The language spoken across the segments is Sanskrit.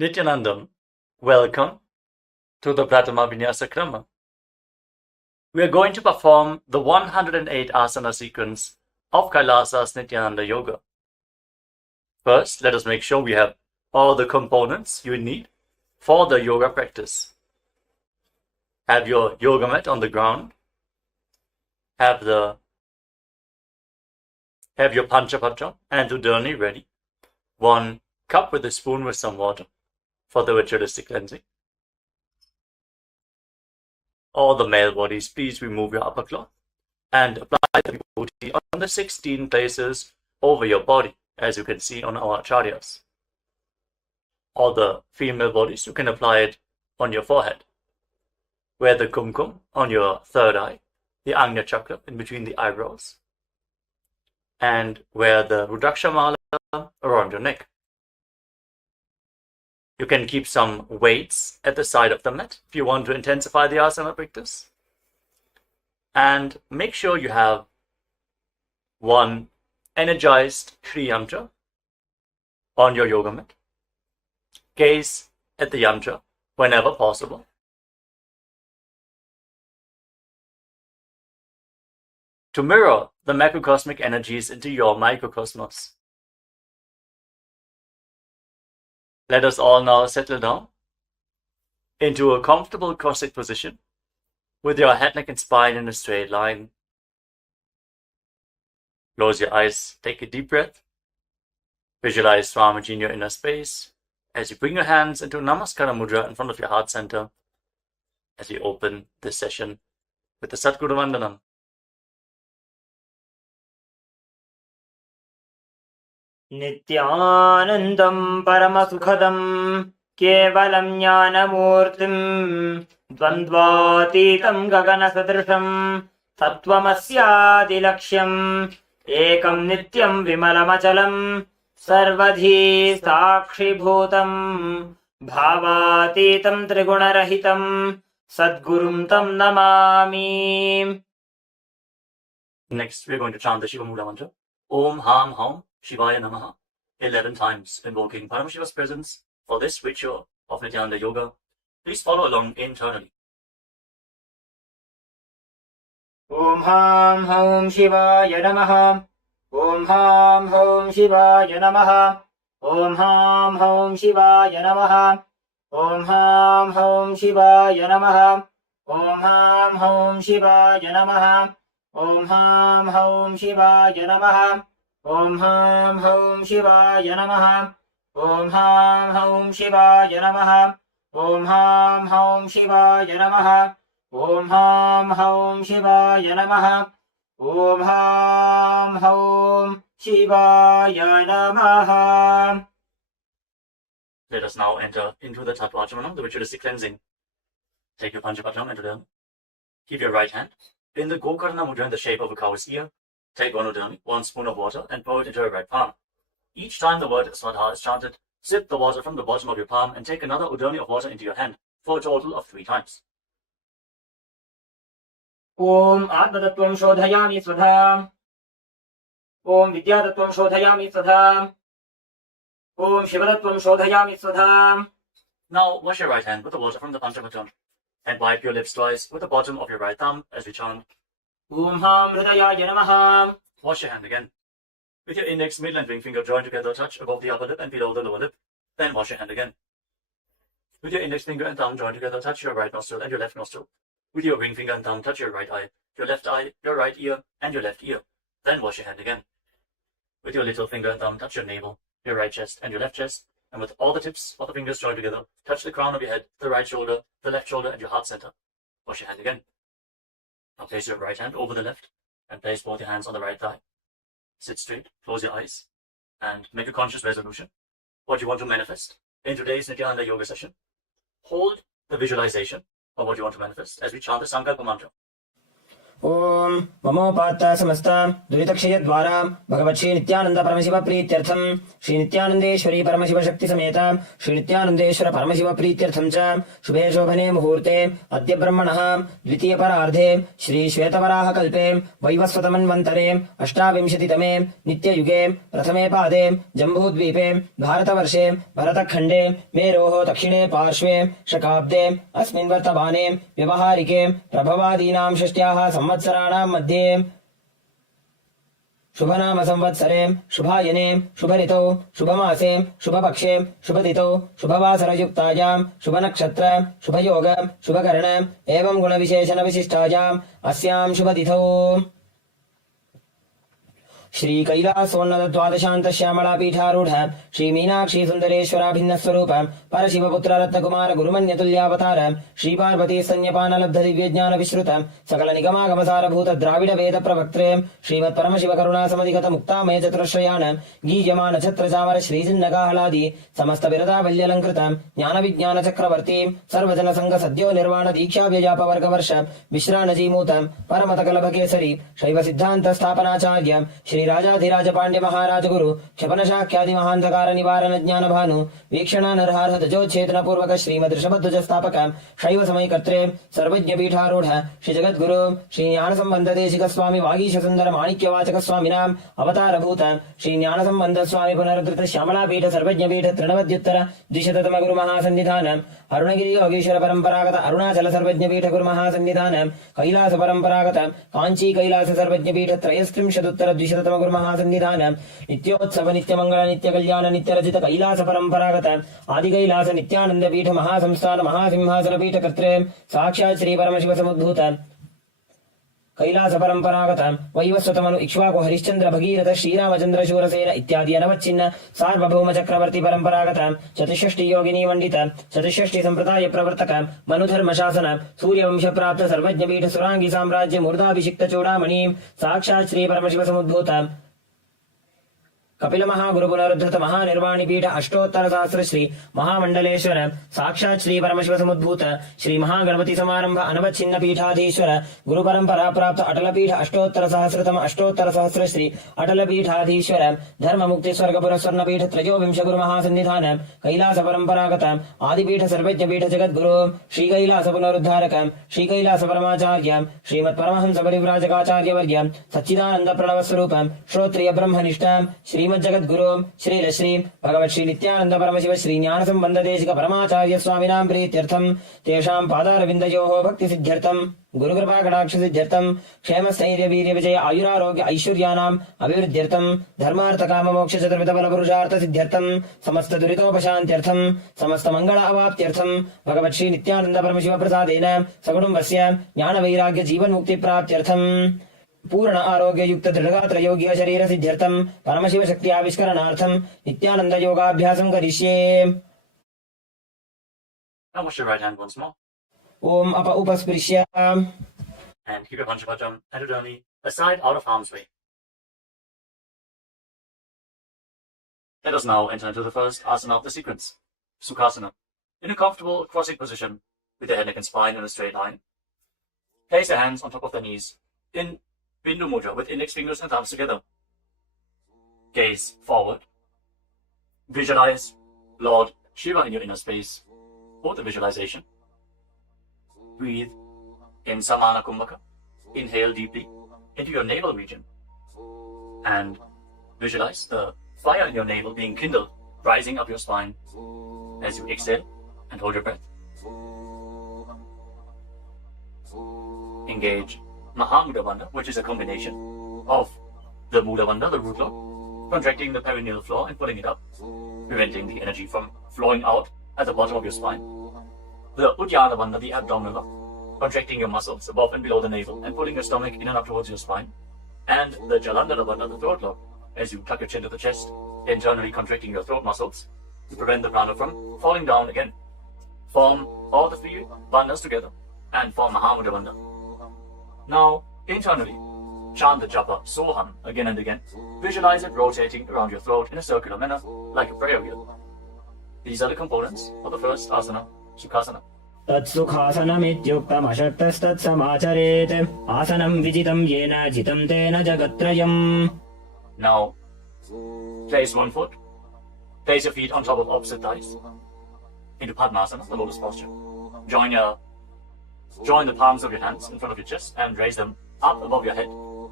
Nithyanandam, welcome to the Prathama Vinyasa Krama. We are going to perform the 108 Asana sequence of KAILASA's Nithyananda Yoga. First, let us make sure we have all the components you need for the yoga practice. Have your yoga mat on the ground. Have your Panchapatra and Udani ready. 1 cup with a spoon with some water for the ritualistic cleansing. All the male bodies, please remove your upper cloth and apply the vibhuti on the 16 places over your body, as you can see on our acharyas. All the female bodies, you can apply it on your forehead. Wear the kumkum on your third eye, the Ajna chakra in between the eyebrows, and wear the Rudraksha mala around your neck. You can keep some weights at the side of the mat if you want to intensify the asana practice. And make sure you have 1 energized Shri Yantra on your yoga mat. Gaze at the yantra whenever possible. To mirror the macrocosmic energies into your microcosmos. Let us all now settle down into a comfortable cross-legged position with your head, neck and spine in a straight line. Close your eyes, take a deep breath. Visualize Swamiji in your inner space as you bring your hands into Namaskara Mudra in front of your heart center as we open this session with the Satguru Vandanam. Nithyanandam Paramasukhadam Kevalam Jnanamurtim Dvandvatitam Gaganasadrisham Tattvamasyaadilaksham Ekam Nityam Vimalamachalam Sarvadhi Sakshibhutam Bhavatitam Trigunarahitam Sadgurum Tam Namami. Next, we are going to chant the Shiva Mula mantra. Om Ham Haum Shivaya Namaha 11 times, invoking Paramashiva's presence for this ritual of Nithyananda Yoga. Please follow along internally. Om Ham Haum Shivaya Namaha. Om Ham Haum Shivaya Namaha. Om Ham Haum Shivaya Namaha. Om Ham Haum Shivaya Namaha. Om Ham Haum Shivaya Namaha. Om Ham Haum Shivaya Namaha. Om Ham Haum Shivaya Namaha. Om Ham Haum Shivaya Namaha. Om Ham Haum Shivaya Namaha. Om Ham Haum Shivaya Namaha. Om Ham Haum Shivaya Namaha. Let us now enter into the Tattvachamanam, the ritualistic cleansing. Take your Panchapatram and Udani. Keep your right hand in the Gokarna Mudra in the shape of a cow's ear. Take 1 Udani, 1 spoon of water, and pour it into your right palm. Each time the word Swadha is chanted, sip the water from the bottom of your palm and take another Udani of water into your hand for a total of 3 times. Om Atmatattvam Shodhayami Swadha. Om Vidyatattvam Shodhayami Swadha. Om Shivatattvam Shodhayami Swadha. Now wash your right hand with the water from the Panchapatram and wipe your lips twice with the bottom of your right thumb as we chant. Om Ham Hridayaya Namaha. Wash your hand again. With your index, middle and ring finger joined together, touch above the upper lip and below the lower lip. Then wash your hand again. With your index finger and thumb joined together, touch your right nostril and your left nostril. With your ring finger and thumb, touch your right eye, your right ear, and your left ear. Then wash your hand again. With your little finger and thumb, touch your navel, your right chest, and your left chest. And with all the tips of the fingers joined together, touch the crown of your head, the right shoulder, the left shoulder, and your heart center. Wash your hand again. Now place your right hand over the left and place both your hands on the right thigh. Sit straight, close your eyes, and make a conscious resolution. What you want to manifest in today's Nithyananda Yoga session. Hold the visualization of what you want to manifest as we chant the Sankalpa mantra. ओम ममोपात्त समस्त दुरितक्षय द्वारा भगवत् श्री नित्यानंद परमशिव प्रीत्यर्थम श्री नित्यानंदेश्वरी परमशिव शक्ति समेत श्री नित्यानंदेश्वर परमशिव प्रीत्यर्थम च शुभे शोभने मुहूर्ते अद्य ब्रह्मणः द्वितीय परार्धे श्री श्वेतवराह कल्पे वैवस्वतमन्वन्तरे अष्टाविंशतितमे नित्ययुगे प्रथमे पादे जम्बूद्वीपे भारतवर्षे भरतखण्डे मेरोः दक्षिणे पार्श्वे शकाब्दे अस्मिन् वर्तमाने व्यवहारिके प्रभवादीनां षष्ट्याः संवत्सराणां मध्ये शुभनाम संवत्सरे शुभायने शुभऋतौ शुभमासे शुभपक्षे शुभतिथौ शुभवासरयुक्तायां शुभनक्षत्र शुभयोग शुभकर्ण एवं गुणविशेषण विशिष्टायाम् अस्यां शुभतिथौ श्री कैलासोन्नत द्वादशांत श्यामला पीठारूढ़ श्री मीनाक्षी सुंदरेश्वरा भिन्न स्वरूप परशिवपुत्र रत्नकुमार गुरुमन्यतुल्यावतार श्री पार्वती स्तन्यपान लब्ध दिव्य ज्ञान विश्रुत सकल निगमागम सारभूत द्राविड वेद प्रवक्त्रे श्रीमत् परमशिव करुणा समधिगत मुक्तामय चतुरश्रयान गीयमान छत्र चामर श्री जिन्नकाहलादि समस्त बिरदावल्यलंकृत ज्ञान विज्ञान चक्रवर्ती सर्वजन संघ सद्यो निर्वाण दीक्षा व्यजाप वर्ग वर्ष विश्राणजीमूत परमत कलभ केसरी शैव सिद्धांत स्थापनाचार्य श्री राजाधिराज पांड्य महाराज गुरु क्षपन शाख्यादि महांधकार निवारण ज्ञान भानु वीक्षणा नरहार ध्वजोच्छेदन पूर्वक श्रीमद ऋषभध्वज स्थापक शैव समय कर्त्रे सर्वज्ञ पीठारूढ़ श्री जगद्गुरु श्री ज्ञान संबंध देशिक स्वामी वागीश सुंदर माणिक्य वाचक स्वामिनाम अवतार भूत श्री ज्ञान संबंध स्वामी पुनरुद्धृत श्यामला पीठ सर्वज्ञ पीठ तृणवद्युत्तर द्विशततम गुरु महासन्निधान अरुणगिरि योगीश्वर परंपरागत अरुणाचल सर्वज्ञ पीठ गुरु महासन्निधान कैलास परंपरागत कांची कैलास सर्वज्ञ पीठ त्रयस्त्रिंशदुत्तर द्विशततम गुरु महासन्निधान नित्योत्सव नित्य मंगल नित्य कल्याण नित्य रचित कैलास परंपरागत आदि कैलास नित्यानंद पीठ महासंस्थान महासिंहासन पीठ कर्त्रे साक्षात् श्री परमशिव समुद्भूत कैलास परंपरागत वैवस्वतमनु इक्ष्वाकु हरिश्चंद्र भगीरथ श्रीरामचंद्र शूरसेन इत्यादि अनवच्छिन्न सार्वभौम चक्रवर्ती परंपरागत चतुष्षष्टि योगिनी मंडित चतुष्षष्टि संप्रदाय प्रवर्तक मनुधर्म शासन सूर्यवंश प्राप्त सर्वज्ञ पीठ सुरांगी साम्राज्य मूर्धाभिषिक्त चूड़ामणि साक्षात् श्री परमशिव समुद्भूत कपिल महागुरु पुनरुद्धृत महानिर्वाणी पीठ अष्टोत्तर सहस्र श्री महामंडलेश्वर साक्षात् श्री परमशिव समुद्भूत श्री महागणपति समारंभ अनवच्छिन्न पीठाधीश्वर गुरु परंपरा प्राप्त अटल पीठ अष्टोत्तर सहस्र श्री अटल पीठाधीश्वर धर्म मुक्ति स्वर्गपुर स्वर्ण पीठ त्रयोविंश गुरु महासन्निधान कैलास परंपरागत आदिपीठ सर्वज्ञ पीठ जगद्गुरु श्री कैलास पुनरुद्धारक श्री कैलास परमाचार्य श्रीमत् परमहंस परिव्राजकाचार्य वर्य सच्चिदानंद प्रणव स्वरूप श्रोत्रिय ब्रह्मनिष्ठ श्री जगद्गुरु श्री श्री भगवत् श्री नित्यानंद परमशिव श्री ज्ञान संबंध देशिक परमाचार्य स्वामिनां प्रीत्यर्थम तेषां पादारविन्दयोः भक्ति सिद्ध्यर्थम गुरु कृपा कटाक्ष सिद्ध्यर्थम क्षेम स्थैर्य वीर्य विजय आयुरारोग्य ऐश्वर्याणाम् अभिवृद्ध्यर्थम धर्मार्थ काम मोक्ष चतुर्विध बल पुरुषार्थ सिद्ध्यर्थम समस्त दुरितोपशान्त्यर्थम समस्त मंगल अवाप्त्यर्थम भगवत् श्री नित्यानंद परमशिव प्रसादेन सकुटुम्बस्य ज्ञान वैराग्य जीवन मुक्ति प्राप्त्यर्थम पूर्ण आरोग्य युक्त दृढ़गात्र योग्य शरीर सिद्ध्यर्थम परमशिव शक्ति आविष्करणार्थम नित्यानंद योगाभ्यासं करिष्ये। Now wash your right hand once more. ओम अप उपस्पृश्य And keep your Panchapajam and Udani aside out of harm's way. Let us now enter into the first asana of the sequence, Sukhasana. In a comfortable crossing position with the head, neck and spine in a straight line. Place your hands on top of the knees in Bindu Mudra with index fingers and thumbs together. Gaze forward. Visualize Lord Shiva in your inner space. For the visualization, breathe in Samana Kumbhaka. Inhale deeply into your navel region and visualize the fire in your navel being kindled, rising up your spine as you exhale and hold your breath. Engage Mahamudra Bandha, which is a combination of the Mula Bandha, the root lock, contracting the perineal floor and pulling it up, preventing the energy from flowing out at the bottom of your spine. The Uddiyana Bandha, the abdominal lock, contracting your muscles above and below the navel and pulling your stomach in and up towards your spine. And the Jalandhara Bandha, the throat lock, as you tuck your chin to the chest, internally contracting your throat muscles to prevent the prana from falling down again. Form all the three bandhas together and form Mahamudra Bandha. Now, internally, chant the japa Soham again and again. Visualize it rotating around your throat in a circular manner, like a prayer wheel. These are the components of the first asana, Sukhasana. तत्सुखासनमित्युक्तमशक्तस्तत्समाचरेत् आसनं विजितं येन जितं तेन जगत्त्रयम्. Now, place one foot, place your feet on top of opposite thighs, into Padmasana, the lotus posture. Join the palms of your hands in front of your chest and raise them up above your head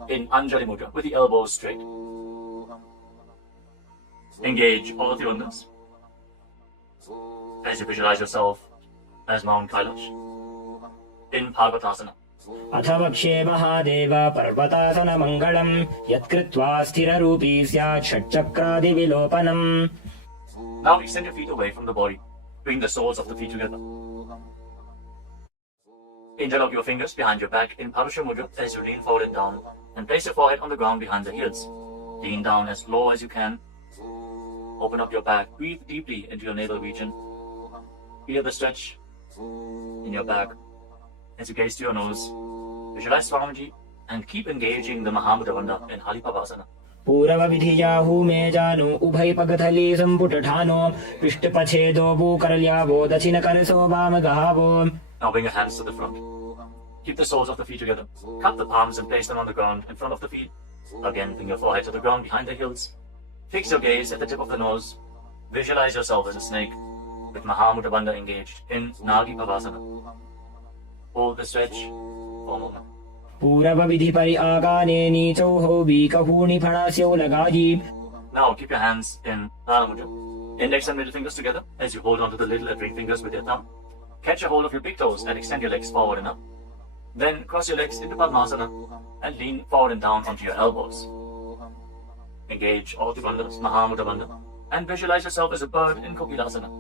in Anjali Mudra with the elbows straight. Engage all of your unders as you visualize yourself as Mount Kailash in Parvatasana. अथ वक्ष्ये महादेव पर्वतासनमङ्गलम् यत्कृत्वा स्थिररूपी स्यात् षट्चक्रादिविलोपनम्. Now extend your feet away from the body. Bring the soles of the feet together. Interlock your fingers behind your back in Parusha Mudra as you lean forward and down, and place your forehead on the ground behind the heels. Lean down as low as you can. Open up your back. Breathe deeply into your navel region. Feel the stretch in your back. As you gaze to your nose, visualize Swamiji and keep engaging the Mahamudra Bandha in Halipavasana. पूरवविधियाहु मे जानु उभय पगथली सम्पुटठानो पृष्ठपछेदो भूकरल्यावो दक्षिणकरसो वामगहावो. Now bring your hands to the front. Keep the soles of the feet together. Cup the palms and place them on the ground in front of the feet. Again, bring your forehead to the ground behind the heels. Fix your gaze at the tip of the nose. Visualize yourself as a snake with Mahamudra Bandha engaged in Nagi Pavasana. Hold the stretch for a moment. पूरवविधि परि आगाने नीचौः वीकहूणि फणस्यौ लगायि. Now keep your hands in Prana Mudra. Index and middle fingers together as you hold onto the little and ring fingers with your thumb. Catch a hold of your big toes and extend your legs forward and up. Then cross your legs into Padmasana and lean forward and down onto your elbows. Engage all the bandhas, Mahamudra Bandha, and visualize yourself as a bird in Kokilasana.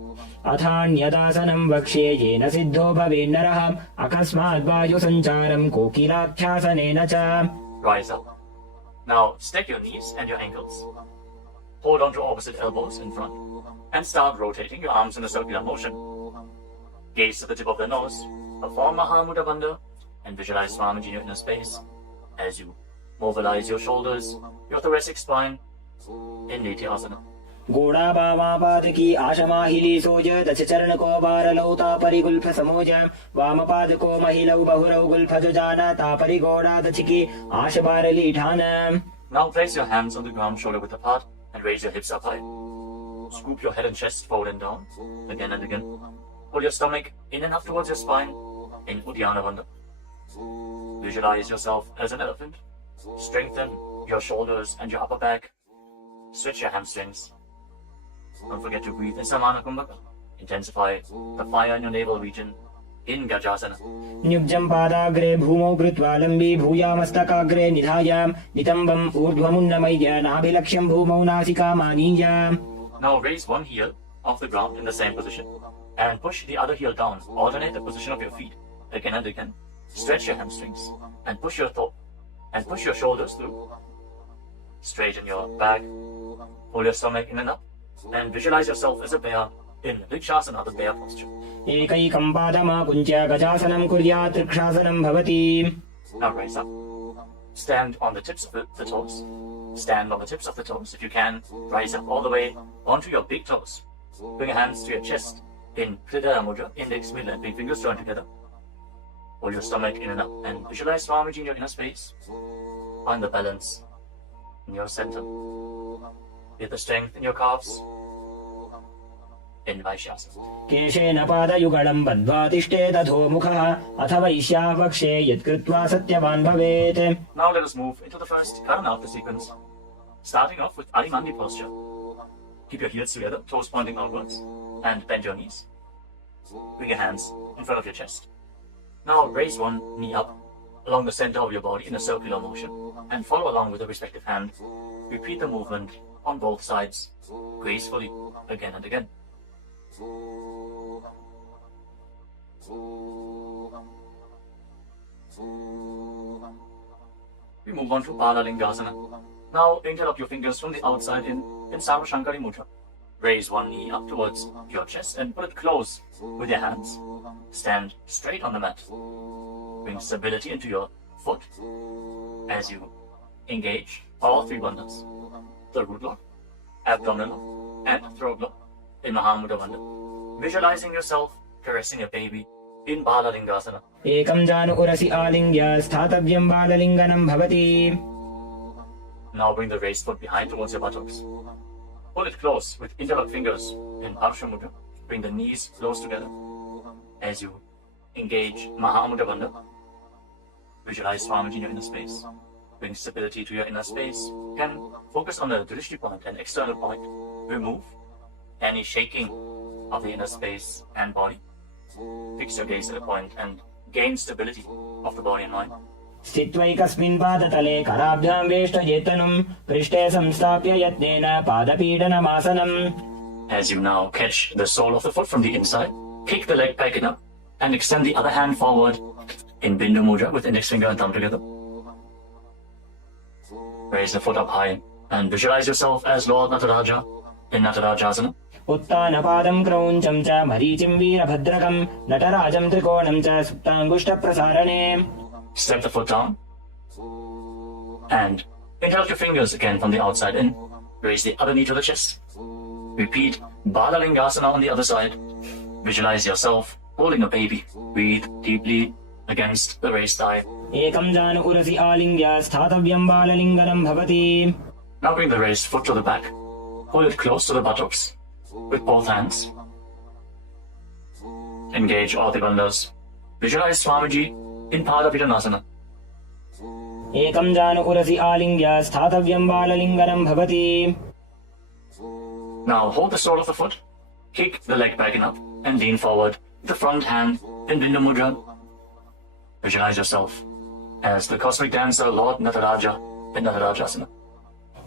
अथान्यदासनं वक्ष्ये येन सिद्धो भवेन्नरः अकस्मात् वायुसञ्चारं कोकिलाख्यासनेन च. Rise up. Now stack your knees and your ankles. Hold on to opposite elbows in front and start rotating your arms in a circular motion. Gaze to the tip of the nose, perform Mahamudra Bandha, and visualize Swamiji in your inner space as you mobilize your shoulders, your thoracic spine in Nithyananda. गोडावामापादकी आशमाहिली सोज दशचरणको बारलौ तापरिगुल्फ समोज वामपादको महिलौ बहुरौ गुल्फज जान तापरि गोडादचिकी आशबारलीठान. Now place your hands on the ground shoulder width apart and raise your hips up high. Scoop your head and chest forward and down again and again. Pull your stomach in and up towards your spine in Uddiyana Bandha. Visualize yourself as an elephant. Strengthen your shoulders and your upper back. Stretch your hamstrings. Don't forget to breathe in Samana Kumbhaka. Intensify the fire in your navel region in Gajasana. न्युब्जं पादाग्रे भूमौ कृत्वा लम्बी भूयामस्तकाग्रे निधायां नितम्बम् ऊर्ध्वमुन्नमय्य नाभिलक्ष्यं भूमौ नासिकामानीय. Now raise one heel off the ground in the same position and push the other heel down. Alternate the position of your feet again and again. Stretch your hamstrings and push your shoulders through. Straighten your back. Pull your stomach in and up. And visualize yourself as a bear in Vrikshasana, the bear posture. एकैकं पादमाकुञ्च्य गजासनं कुर्यात् त्रिक्षासनं भवति. Now rise up. Stand on the tips of the toes. Stand on the tips of the toes. If you can, rise up all the way onto your big toes. Bring your hands to your chest in Hridaya Mudra, index, middle and big fingers joined together. Hold your stomach in and up and visualize Swamiji in your inner space. Find the balance in your center. Feel the strength in your calves. In Vaishyasa. केशेन पादयुगलं बद्ध्वा तिष्ठेदधोमुखः अथ वैश्याः वक्ष्ये यत्कृत्वा सत्यवान् भवेत्. Now let us move into the first Karanatha sequence. Starting off with Arimandi posture. Keep your heels together, toes pointing outwards, and bend your knees. Bring your hands in front of your chest. Now raise one knee up along the center of your body in a circular motion and follow along with the respective hand. Repeat the movement on both sides gracefully again and again. We move on to Balalingasana. Now interlock your fingers from the outside in Sarvashankari Mudra. Raise one knee up towards your chest and put it close with your hands. Stand straight on the mat. Bring stability into your foot as you engage all three bandhas. The root lock, abdominal lock, and throat lock in Mahamudra Bandha. Visualizing yourself caressing a baby in Balalingasana. एकं जानु उरसि आलिङ्ग्य स्थातव्यं बाललिङ्गनं भवति. Now bring the raised foot behind towards your buttocks. Pull it close with interlocked fingers in Parsha Mudra. Bring the knees close together as you engage Mahamudra Bandha. Visualize Swamiji in your inner space. Bring stability to your inner space. You can focus on the drishti point and external point. Remove any shaking of the inner space and body. Fix your gaze at a point and gain stability of the body and mind. स्थित्वैकस्मिन् पादतले कराभ्यां वेष्टयेतनुं पृष्ठे संस्थाप्य यत्नेन पादपीडनमासनम्. As you now catch the sole of the foot from the inside, kick the leg back in up and extend the other hand forward in Bindu Mudra with index finger and thumb together. Raise the foot up high and visualize yourself as Lord Nataraja in Natarajasana. उत्तानपादं क्रौञ्चं च मरीचिं वीरभद्रकं नटराजं त्रिकोणं च सुप्ताङ्गुष्ठप्रसारणे. Step the foot down and interlock your fingers again from the outside in. Raise the other knee to the chest. Repeat Balalingasana on the other side. Visualize yourself holding a baby. Breathe deeply against the raised thigh. एकं जानु उरसि आलिङ्ग्य स्थातव्यं बाललिङ्गनं भवति. Now bring the raised foot to the back. Hold it close to the buttocks with both hands. Engage all the bandhas. Visualize Swamiji in Padapidanasana. एकं जानु उरसि आलिङ्ग्य स्थातव्यं बाललिङ्गनं भवति. Now hold the sole of the foot, kick the leg back and up, and lean forward with the front hand in Bindu Mudra. Visualize yourself as the cosmic dancer Lord Nataraja in Natarajasana.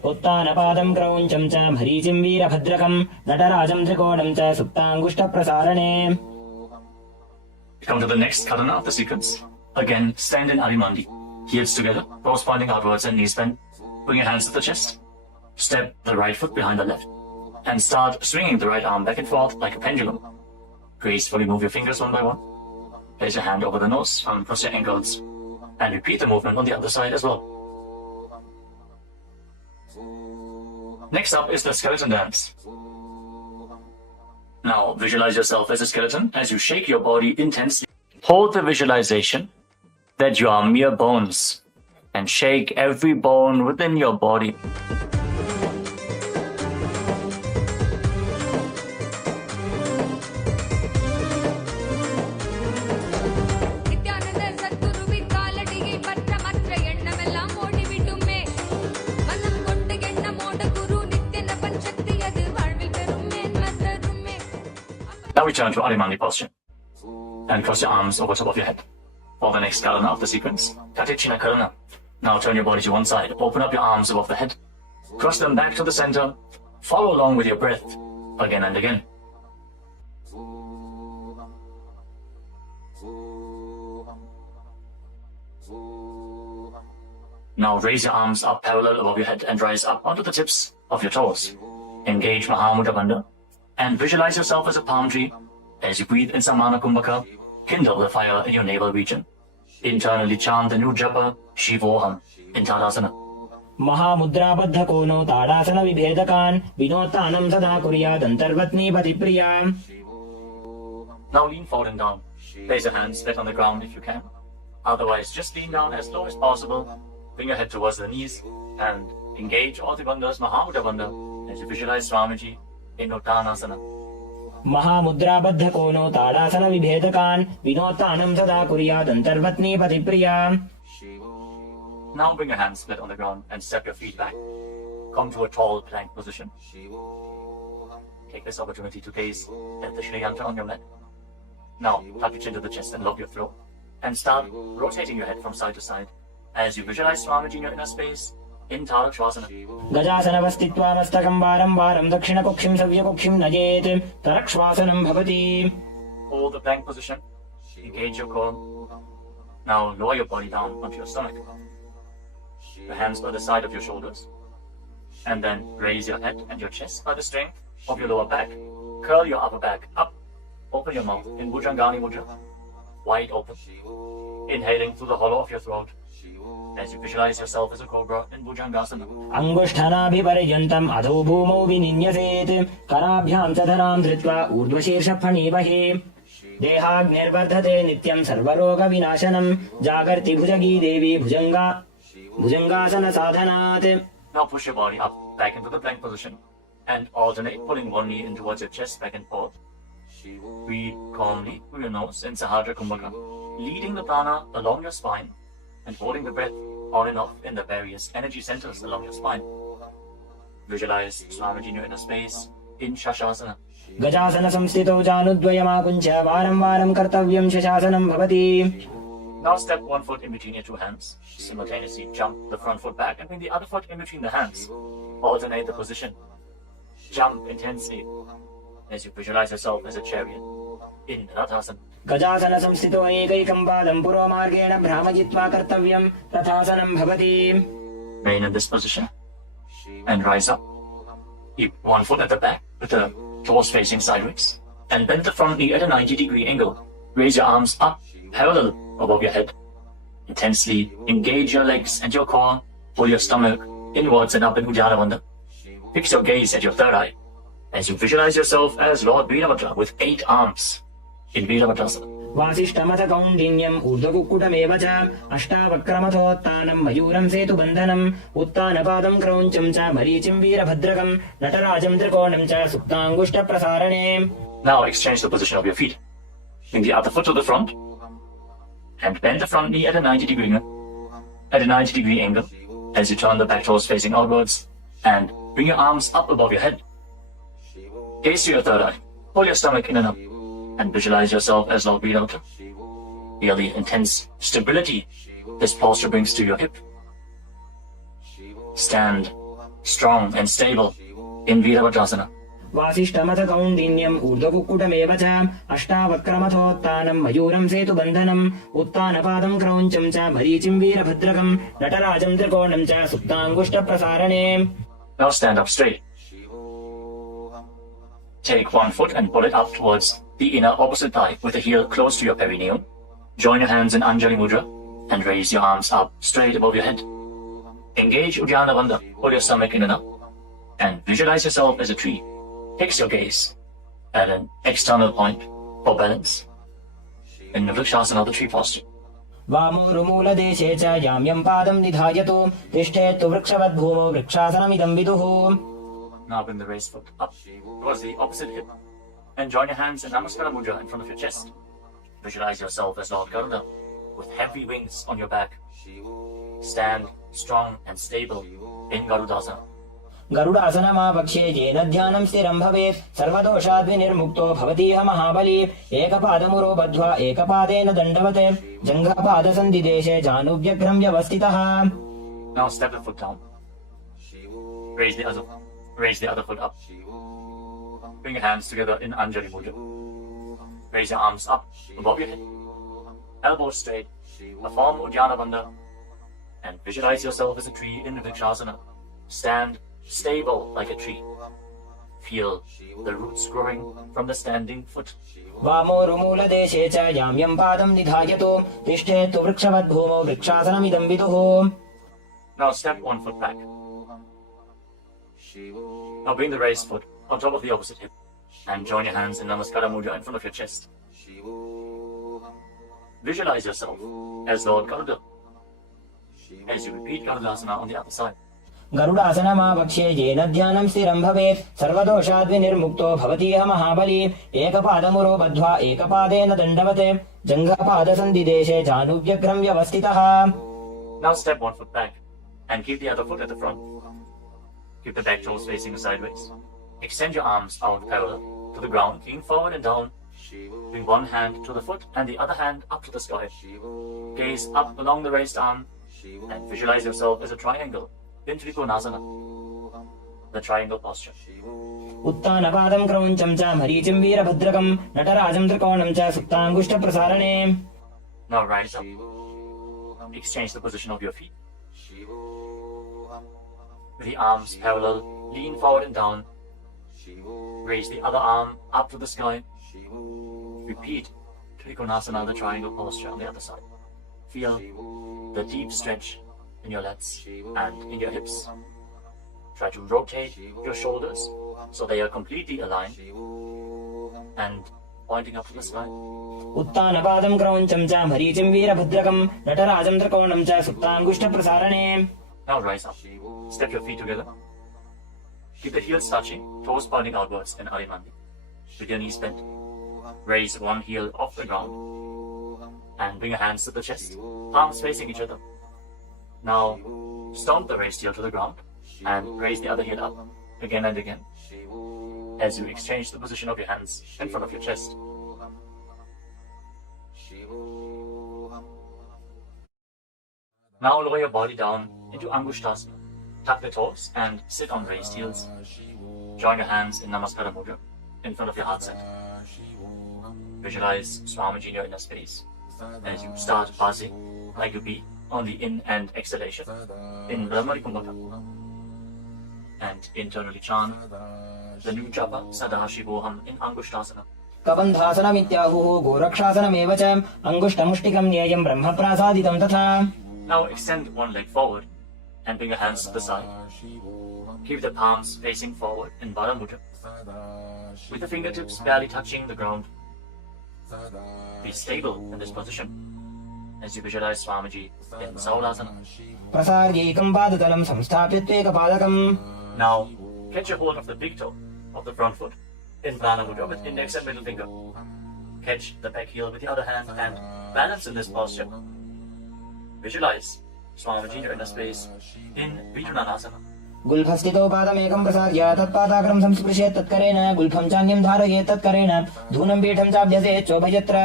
उत्तानपादं क्रौञ्चं च मरीचिं वीरभद्रकं नटराजं त्रिकोणं च सुप्ताङ्गुष्ठप्रसारणे. Come to the next karana of the sequence. Again, stand in Adimandi. Heels together, toes pointing outwards and knees bent. Bring your hands to the chest. Step the right foot behind the left. And start swinging the right arm back and forth like a pendulum. Gracefully move your fingers one by one. Place your hand over the nose, cross your ankles. And repeat the movement on the other side as well. Next up is the skeleton dance. Now visualize yourself as a skeleton as you shake your body intensely. Hold the visualization that you are mere bones and shake every bone within your body. Now return to Adimandi posture and cross your arms over top of your head. For the next karana of the sequence, Katichina Karana. Now turn your body to one side, open up your arms above the head, cross them back to the center, follow along with your breath again and again. Now raise your arms up parallel above your head and rise up onto the tips of your toes. Engage Mahamudra Bandha and visualize yourself as a palm tree. As you breathe in Samana Kumbhaka, kindle the fire in your navel region. Internally chant the new japa, Shivoham, in Tadasana. महामुद्राबद्ध कोनो ताड़ासन विभेदकान् विनोत्तानं सदा कुर्यात् अन्तर्वत्नी पतिप्रिया. Now lean forward and down. Place your hands flat on the ground if you can. Otherwise, just lean down as low as possible. Bring your head towards the knees and engage all the bandhas, Mahamudra Bandha, as you visualize Swamiji in Uttanasana. महामुद्राबद्ध कोनो ताड़ासन विभेदकान् विनोत्तानं सदा कुर्यात् अन्तर्वत्नी पतिप्रिया. Now bring your hands flat on the ground and step your feet back. Come to a tall plank position. Take this opportunity to gaze at the Shri Yantra on your mat. Now tuck your chin to the chest and lock your throat. And start rotating your head from side to side as you visualize Swamiji in your inner space in Tarakshvasana. गजासनवस्थित्वा मस्तकं वारं वारं दक्षिणकुक्षिं सव्यकुक्षिं नयेत् तरक्ष्वासनं भवति. Hold the plank position. Engage your core. Now lower your body down onto your stomach. Your hands by the side of your shoulders. And then raise your head and your chest by the strength of your lower back. Curl your upper back up. Open your mouth in Bhujangani Mudra. Wide open. Inhaling through the hollow of your throat as you visualize yourself as a cobra in Bhujangasana. अंगुष्ठानाभिपर्यन्तम् अधो भूमौ विनिन्यसेत् कराभ्यां च धरां धृत्वा ऊर्ध्वशीर्षफणीवहे. देहाग्निर्वर्धते नित्यं सर्वरोगविनाशनं जागर्ति भुजगी देवी भुजंगासन साधनात्. Now push your body up, back into the plank position, and alternate pulling one knee in towards your chest, back and forth. Breathe calmly through your nose in Sahadra Kumbhaka, leading the prana along your spine and holding the breath on and off in the various energy centers along your spine. Visualize Swamiji in your inner space in Shastasana. गजासन संस्थितौ जानुद्वयमाकुञ्च वारं वारं कर्तव्यं शशासनं भवति. Now step one foot in between your two hands. Simultaneously jump the front foot back and bring the other foot in between the hands. Alternate the position. Jump intensely as you visualize yourself as a chariot in Rathasana. गजासन संस्थितो एकैकं पादं पुरोमार्गेण भ्रामयित्वा कर्तव्यं तथासनं भवति. Remain in this position and rise up. Keep one foot at the back with the toes facing sideways and bend the front knee at a 90-degree angle. Raise your arms up parallel above your head. Intensely engage your legs and your core. Pull your stomach inwards and up in Ujjana Bandha. Fix your gaze at your third eye as you visualize yourself as Lord Veeravajra with 8 arms in Veeravajrasana. वासिष्ठमथ कौण्डिन्यम् ऊर्ध्वकुक्कुटमेव च अष्टावक्रमथोत्तानं मयूरं सेतुबन्धनम् उत्तानपादं क्रौञ्चं च मरीचिं वीरभद्रकं नटराजं त्रिकोणं च सुप्ताङ्गुष्ठप्रसारणे. Now exchange the position of your feet. Bring the other foot to the front and bend the front knee at a 90-degree angle as you turn the back toes facing outwards and bring your arms up above your head. Gaze to your third eye. Pull your stomach in and up and visualize yourself as Lord Veeravajra. Feel the intense stability this posture brings to your hip. Stand strong and stable in Veeravajrasana. वासिष्ठमथ कौण्डिन्यम् ऊर्ध्वकुक्कुटमेव च अष्टावक्रमथोत्तानं मयूरं सेतुबन्धनम् उत्तानपादं क्रौञ्चं च मरीचिं वीरभद्रकं नटराजं त्रिकोणं च सुप्ताङ्गुष्ठप्रसारणे. Now stand up straight. Take one foot and pull it up towards the inner opposite thigh with the heel close to your perineum. Join your hands in Anjali Mudra and raise your arms up straight above your head. Engage Ujjana Bandha. Pull your stomach in and up and visualize yourself as a tree. Fix your gaze at an external point for balance in the Vrikshasana, the tree posture. वामोरुमूलदेशे च याम्यं पादं निधायतु तिष्ठेत्तु वृक्षवद्भूमौ वृक्षासनमिदं विदुः. Now bring the raised foot up towards the opposite hip and join your hands in Namaskara Mudra in front of your chest. Visualize yourself as Lord Garuda with heavy wings on your back. Stand strong and stable in Garudasana. गरुडासनमापक्षे येन ध्यानं स्थिरं भवेत् सर्वदोषाद्विनिर्मुक्तो भवतीह महाबली. एकपादमुरो बद्ध्वा एकपादेन दण्डवत् जङ्घपादसन्धिदेशे जानुव्यग्रं व्यवस्थितः. Now step the foot down. Raise the other foot up. Bring your hands together in Anjali Mudra. Raise your arms up above your head. Elbows straight. Perform Ujjana Bandha. And visualize yourself as a tree in Vrikshasana. Stand stable like a tree. Feel the roots growing from the standing foot. वामोरुमूलदेशे च याम्यं पादं निधायतु तिष्ठेत्तु वृक्षवद्भूमौ वृक्षासनमिदं विदुः. Now step one foot back. Now bring the raised foot on top of the opposite hip and join your hands in Namaskara Mudra in front of your chest. Visualize yourself as Lord Garuda as you repeat Garudasana on the other side. गरुडासनमापक्षे येन ध्यानं स्थिरं भवेत् सर्वदोषाद्विनिर्मुक्तो भवतीह महाबली. एकपादमुरो बद्ध्वा एकपादेन दण्डवत् जङ्घपादसन्धिदेशे जानुव्यग्रं व्यवस्थितः. Now step one foot back and keep the other foot at the front. Keep the back toes facing sideways. Extend your arms out parallel to the ground, lean forward and down. Bring one hand to the foot and the other hand up to the sky. Gaze up along the raised arm and visualize yourself as a triangle in Trikonasana, the triangle posture. उत्तानपादं क्रौञ्चं च मरीचिं वीरभद्रकं नटराजं त्रिकोणं च सुप्ताङ्गुष्ठप्रसारणे. Now rise up. Exchange the position of your feet. With the arms parallel, lean forward and down. Raise the other arm up to the sky. Repeat Trikonasana, the triangle posture on the other side. Feel the deep stretch in your lats and in your hips. Try to rotate your shoulders so they are completely aligned and pointing up to the sky. उत्तानपादं क्रौञ्चं च मरीचिं वीरभद्रकं नटराजं त्रिकोणं च सुप्ताङ्गुष्ठप्रसारणे. Now rise up. Step your feet together. Keep the heels touching, toes pointing outwards in Arimandi. With your knees bent. Raise one heel off the ground. And bring your hands to the chest, palms facing each other. Now, stomp the raised heel to the ground and raise the other heel up again and again as you exchange the position of your hands in front of your chest. Now lower your body down into Angushtasana. Tuck the toes and sit on raised heels. Join your hands in Namaskara Mudra in front of your heart center. Visualize Swamiji in your inner space as you start buzzing like a bee on the in and exhalation in Brahmari Kumbhaka. And internally chant the new japa Sadashivoham in Angushtasana. कबन्धासनमित्याहुः गोरक्षासनमेव च अङ्गुष्ठमुष्टिकं न्येयं ब्रह्मप्रासादितं तथा. Now extend one leg forward and bring your hands to the side. Keep the palms facing forward in Bala Mudra with the fingertips barely touching the ground. Be stable in this position as you visualize Swamiji in Saulasana. प्रसार्यैकं पादतलं संस्थाप्य त्वेकपादकम्. Now catch a hold of the big toe of the front foot in Prana Mudra with index and middle finger. Catch the back heel with the other hand and balance in this posture. Visualize Swamiji in your inner space in Vinyasa. गुल्फस्थितो पादमेकं प्रसार्य तत्पादाग्रं संस्पृशेत् तत्करेण गुल्फं चान्यं धारयेत् तत्करेण धूनं पीठं चाभ्यसेत् चोभयत्र.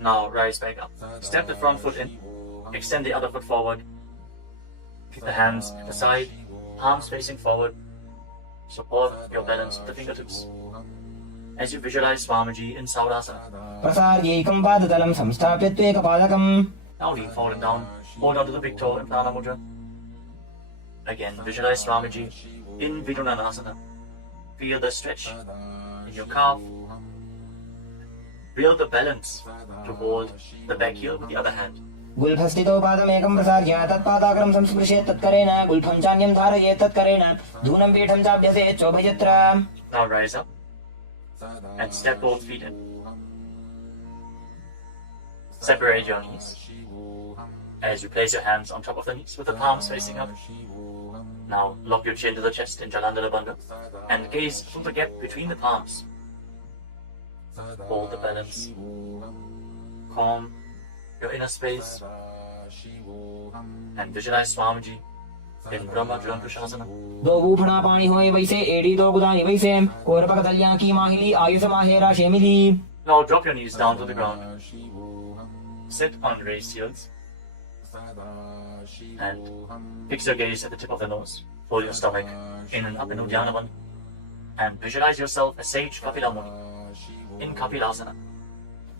Now rise back up. Step the front foot in. Extend the other foot forward. Keep the hands at the side, palms facing forward. Support your balance with the fingertips as you visualize Swamiji in Saurasana. प्रसार्यैकं पादतलं संस्थाप्य त्वेकपादकम्. Now lean forward down. Hold on to the big toe in Prana Mudra. Again, visualize Swamiji in Vidunanasana. Feel the stretch in your calf. Build the balance to hold the back heel with the other hand. गुल्फस्थितो पादमेकं प्रसार्य तत्पादाग्रं संस्पृशेत् तत्करेण गुल्फं चान्यं धारयेत् तत्करेण धूनं पीठं चाभ्यसेत् चोभयत्र. Now rise up and step both feet in. Separate your knees as you place your hands on top of the knees with the palms facing up. Now lock your chin to the chest in Jalandhara Bandha and gaze through the gap between the palms. Hold the balance. Calm your inner space and visualize Swamiji in Brahma Jyankushasana. दो बूफना पानी होए वैसे एड़ी दो गुदानी वैसे कोरपक दलियां की माहिली आयुष माहेरा शेमिली. Now drop your knees down to the ground. Sit on raised heels and fix your gaze at the tip of the nose. Pull your stomach in and up in Uddiyana Bandha and visualize yourself as Sage Kapila Muni in Kapilasana.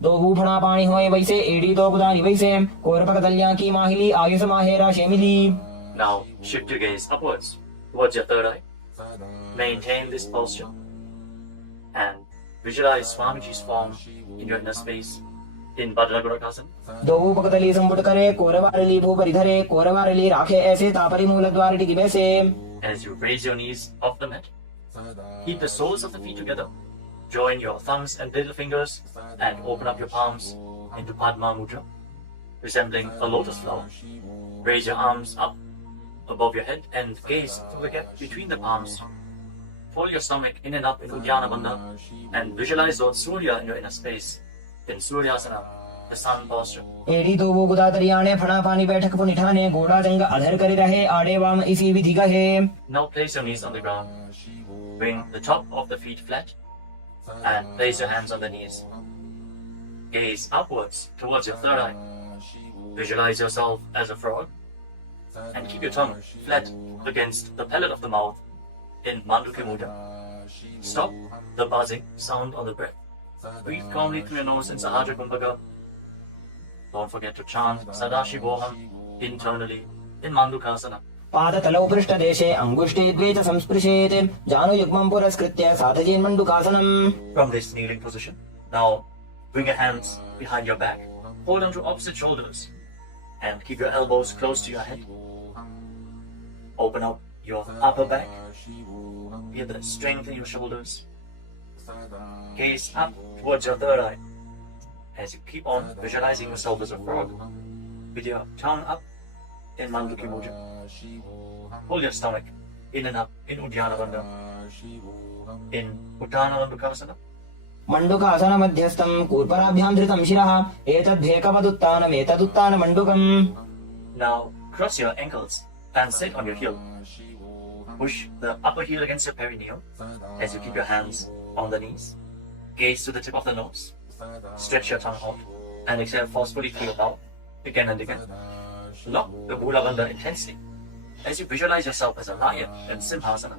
दो बूफना पानी होए वैसे एड़ी दो गुदानी वैसे कोरपक दलियां की माहिली आयुष माहेरा शेमिली. Now shift your gaze upwards towards your third eye. Maintain this posture and visualize Swamiji's form in your inner space in Bhadragurakasana. दो बूपकतली संपुट करे कोरवारली भूपरिधरे कोरवारली राखे ऐसे तापरी मूल द्वार टिकी बैसे. As you raise your knees off the mat, keep the soles of the feet together. Join your thumbs and little fingers and open up your palms into Padma Mudra, resembling a lotus flower. Raise your arms up above your head and gaze through the gap between the palms. Pull your stomach in and up in Uddiyana Bandha and visualize Lord Surya in your inner space in Suryasana, the sun posture. एड़ी दो वो गुदा तरियाने फना पानी बैठक को निठाने घोड़ा जंग अधर करे रहे आड़े वाम इसी विधि का है. Now place your knees on the ground. Bring the top of the feet flat and place your hands on the knees. Gaze upwards towards your third eye. Visualize yourself as a frog and keep your tongue flat against the palate of the mouth in Manduki Mudra. Stop the buzzing sound on the breath. Breathe calmly through your nose in Sahaja Kumbhaka. Don't forget to chant Sadashivoham internally in Mandukasana. पादतलौ पृष्ठदेशे अङ्गुष्ठे द्वे च संस्पृशेत् जानुयुग्मं पुरस्कृत्य साधयेन्मण्डुकासनम्. From this kneeling position, now bring your hands behind your back, hold on to opposite shoulders, and keep your elbows close to your head. Open up your upper back, feel the strength in your shoulders. Gaze up towards your third eye. As you keep on visualizing yourself as a frog, with your tongue up in Mandukya Mudra. Hold your stomach in and up in Uddiyana Bandha, in Uttana Bandukasana. मंडुकासन मध्यस्थं कूर्पराभ्यां धृतं शिरः एतद्धेकवदुत्तानमेतदुत्तान मंडुकम्. Now cross your ankles and sit on your heel. Push the upper heel against your perineum as you keep your hands on the knees. Gaze to the tip of the nose. Stretch your tongue out and exhale forcefully through your mouth again and again. Lock the Mula Bandha intensely as you visualize yourself as a lion in Simhasana.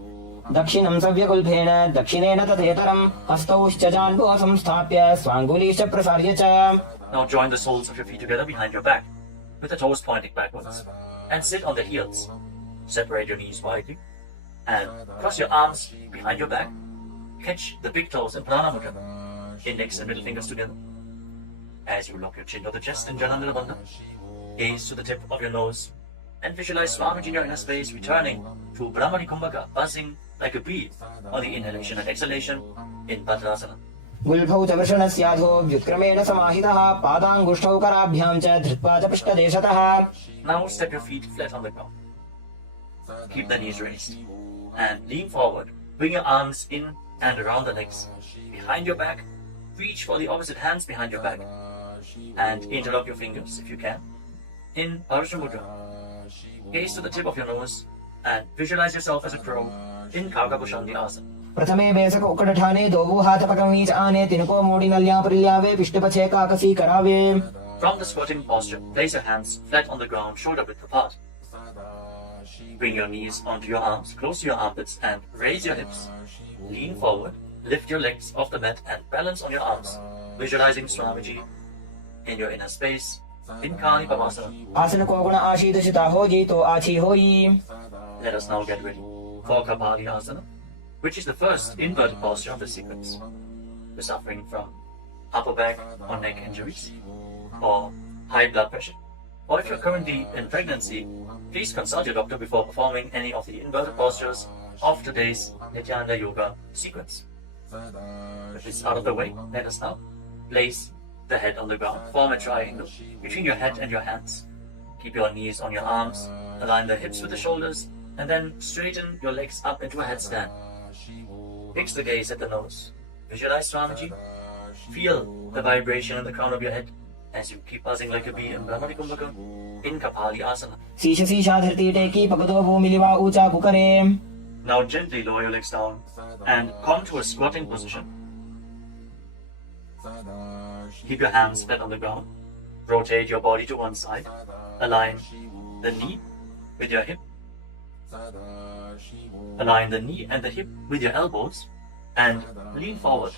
दक्षिणं सव्यकुल्फेन दक्षिणेन तथेतरं हस्तौश्च जान्बुः संस्थाप्य स्वाङ्गुलीश्च प्रसार्य च. Now join the soles of your feet together behind your back with the toes pointing backwards and sit on the heels. Separate your knees widely and cross your arms behind your back. Catch the big toes in Prana Mudra, index and middle fingers together. As you lock your chin to the chest in Jalandhara Bandha, gaze to the tip of your nose and visualize Swamiji in your inner space returning to Brahmani Kumbhaka, buzzing like a bee on the inhalation and exhalation in Bhadrasana. गुल्फौ च वृषणस्याधो व्युत्क्रमेण समाहितः पादाङ्गुष्ठौ कराभ्यां च धृत्वा च पृष्ठदेशतः. Now step your feet flat on the ground. Keep the knees raised and lean forward. Bring your arms in and around the legs. Behind your back, reach for the opposite hands behind your back and interlock your fingers if you can. In Parasha Mudra, gaze to the tip of your nose and visualize yourself as a crow in Kargabhushandi Asana. प्रथमे बेसक उक्कटठाने दोवो हाथ पकड़ीं च आने तिनको मोड़ी नल्या परिल्यावे पिष्टपछे काकसी करावे. From the squatting posture, place your hands flat on the ground, shoulder width apart. Bring your knees onto your arms, close to your armpits and raise your hips. Lean forward, lift your legs off the mat and balance on your arms, visualizing Swamiji in your inner space in Kali Pamasana. आसन को गुण आशीर्षिता हो जी तो आछी होई. Let us now get ready for Kapali Asana, which is the first inverted posture of the sequence. If you're suffering from upper back or neck injuries, or high blood pressure, or if you're currently in pregnancy, please consult your doctor before performing any of the inverted postures of today's Nithyananda Yoga sequence. If it's out of the way, let us now place the head on the ground, form a triangle between your head and your hands. Keep your knees on your arms, align the hips with the shoulders, and then straighten your legs up into a headstand. Fix the gaze at the nose. Visualize Swamiji. Feel the vibration in the crown of your head as you keep buzzing like a bee in Brahmani Kumbhaka in Kapali Asana. शीश शीशा धरती टेकी पगदो भूमिलिवा ऊंचा कुकरे. Now gently lower your legs down and come to a squatting position. Keep your hands flat on the ground. Rotate your body to one side. Align the knee with your hip. Align the knee and the hip with your elbows and lean forward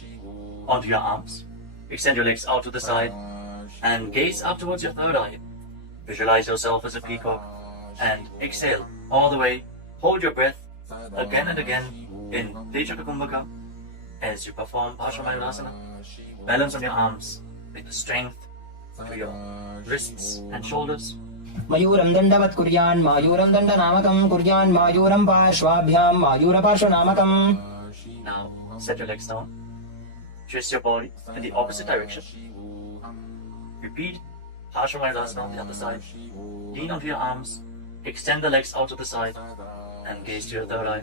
onto your arms. Extend your legs out to the side and gaze up towards your third eye. Visualize yourself as a peacock and exhale all the way. Hold your breath again and again in Tejaka Kumbhaka as you perform Parsvamayurasana. Balance on your arms with the strength to your wrists and shoulders. मयूरं दण्डवत् कुर्यान् मायूरं दण्डनामकं कुर्यान् मायूरं पार्श्वाभ्यां मायूरपार्श्वनामकम्. Now set your legs down. Twist your body in the opposite direction. Repeat Parsvamayurasana on the other side. Lean onto your arms. Extend the legs out to the side and gaze to your third eye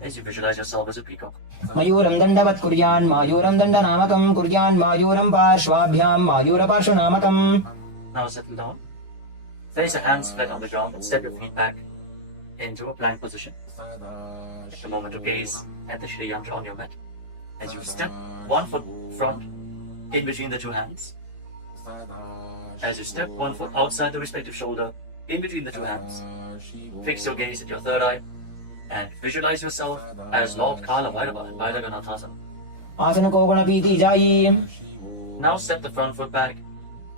as you visualize yourself as a peacock. मयूरं दण्डवत् कुर्यान् मायूरं दण्डनामकं कुर्यान् मायूरं पार्श्वाभ्यां मायूरपार्श्वनामकम्. Now settle down. Place your hands flat on the ground and step your feet back into a plank position. Take a moment to gaze at the Shri Yantra on your mat as you step one foot front in between the two hands. As you step one foot outside the respective shoulder in between the two hands, fix your gaze at your third eye and visualize yourself as Lord Kala Bhairava in Bhairaganathasana. आसन को गुण पीती जाई. Now step the front foot back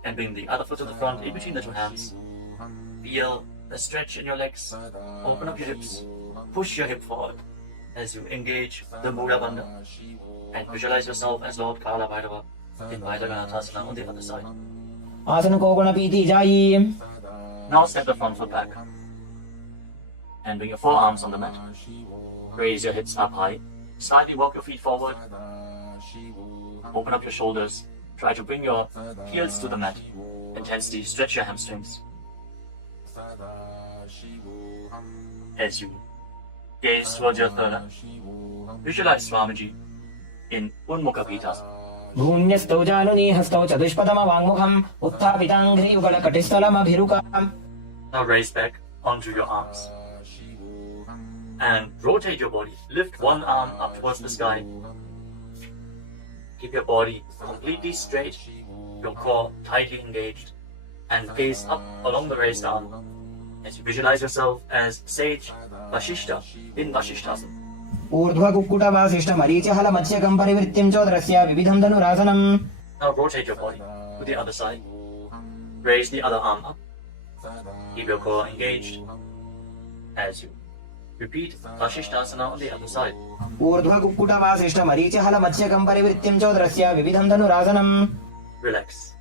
and bring the other foot to the front in between the two hands. Feel the stretch in your legs. Open up your hips. Push your hip forward as you engage the Mula Bandha and visualize yourself as Lord Kala Bhairava in Bhairaganathasana on the other side. आसन को गुण पीती जाई. Now step the front foot back and bring your forearms on the mat. Raise your hips up high. Slightly walk your feet forward Open up your shoulders. Try to bring your heels to the mat. Intensely stretch your hamstrings. As you gaze towards your third eye, visualize Swamiji in Unmukha Pitasana. भून्यस्तौ जानुनी हस्तौ चतुष्पदमवाङ्मुखम् उत्थापिताङ्घ्रियुगलकटिस्थलमभिरुकाम्. Now raise back onto your arms and rotate your body. Lift one arm up towards the sky. Keep your body completely straight, your core tightly engaged, and gaze up along the raised arm as you visualize yourself as sage Vashishta in Vashishthasana. ऊर्ध्वकुक्कुटवासिष्ठमरीचिहलमत्स्यकम् परिवृत्तिम् चोदरस्य विविधम् धनुरासनम्. Now rotate your body to the other side. Raise the other arm up. Keep your core engaged as you repeat Vashishthasana on the other side. ऊर्ध्वकुक्कुटवासिष्ठमरीचिहलमत्स्यकम् परिवृत्तिम् चोदरस्य विविधम् धनुरासनम्. Relax.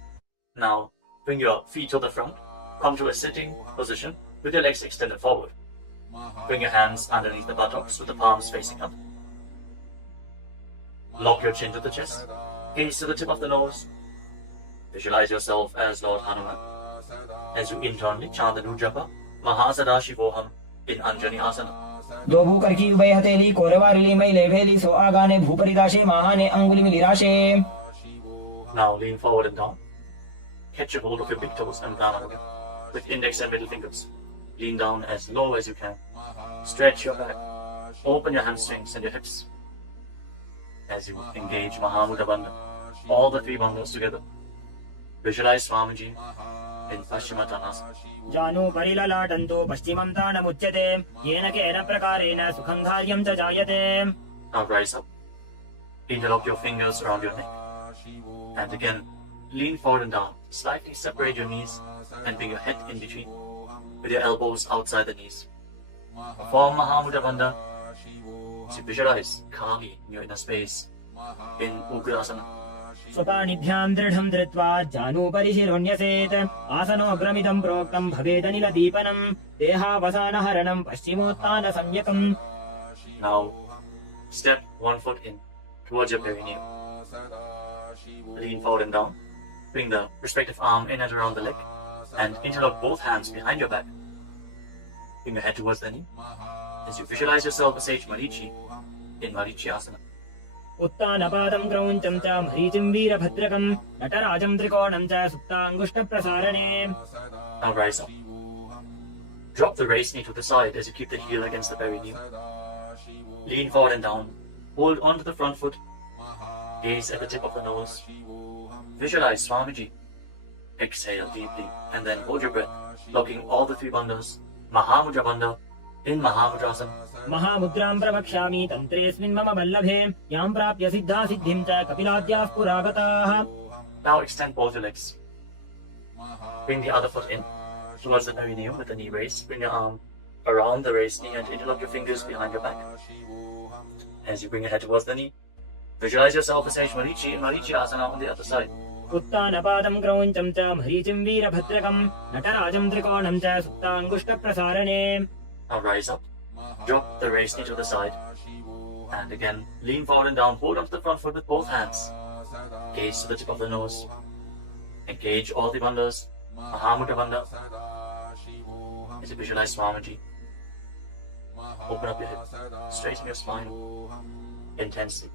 Now bring your feet to the front. Come to a sitting position with your legs extended forward. Bring your hands underneath the buttocks with the palms facing up. Lock your chin to the chest. Gaze to the tip of the nose. Visualize yourself as Lord Hanuman. As you internally chant the Nujapa, Mahasada Shivoham in Anjani Asana. दो भूकर की उभय हथेली कोरवारिली मैले भेली सो आगाने भूपरिदाशे महाने अंगुली मिलिराशे. Now lean forward and down. Catch a hold of your big toes and down again with index and middle fingers. Lean down as low as you can. Stretch your back. Open your hamstrings and your hips. As you engage Mahamudra Bandha, all the three bandhas together. Visualize Swamiji in Paschimottanasana. जानु परिललाटन्तो पश्चिमं तानमुच्यते येन केन प्रकारेण सुखं धार्यं च जायते. Now rise up. Interlock your fingers around your neck. And again, lean forward and down. Slightly separate your knees and bring your head in between with your elbows outside the knees. Form Mahamudra Bandha. So visualize Kali in your inner space in Ugrasana. स्वपाणिभ्यां दृढं धृत्वा जानुपरि शिरोन्यसेत् आसनोऽग्रमिदं प्रोक्तं भवेदनिलदीपनं देहावसानहरणं पश्चिमोत्तानसंज्ञकम्. Now step one foot in towards your perineum. Lean forward and down. Bring the respective arm in and around the leg and interlock both hands behind your back. Bring your head towards the knee as you visualize yourself as sage Marichi in Marichi Asana. उत्तानपादं क्रौञ्चं च मरीचिं वीरभद्रकं नटराजं त्रिकोणं च सुप्ताङ्गुष्ठप्रसारणे. Now rise up. Drop the raised knee to the side as you keep the heel against the perineum. Lean forward and down. Hold onto the front foot. Gaze at the tip of the nose. Visualize Swamiji. Exhale deeply and then hold your breath, locking all the three bandhas. Mahamudra Bandha in Mahamudrasana. महामुद्रां प्रवक्ष्यामि तन्त्रेऽस्मिन् मम वल्लभे यां प्राप्य सिद्धा सिद्धिं च कपिलाद्याः पुरागताः. Now extend both your legs. Bring the other foot in towards the perineum with the knee raised. Bring your arm around the raised knee and interlock your fingers behind your back. As you bring your head towards the knee, visualize yourself as sage Marichi in Marichi Asana on the other side. उत्तानपादं क्रौञ्चं च मरीचिं वीरभद्रकं नटराजं त्रिकोणं च सुप्ताङ्गुष्ठप्रसारणे. Now rise up. Drop the raised knee to the side. And again, lean forward and down. Hold onto the front foot with both hands. Gaze to the tip of the nose. Engage all the bandhas. Mahamudra Bandha. As you visualize Swamiji. Open up your hip. Straighten your spine. Intensely.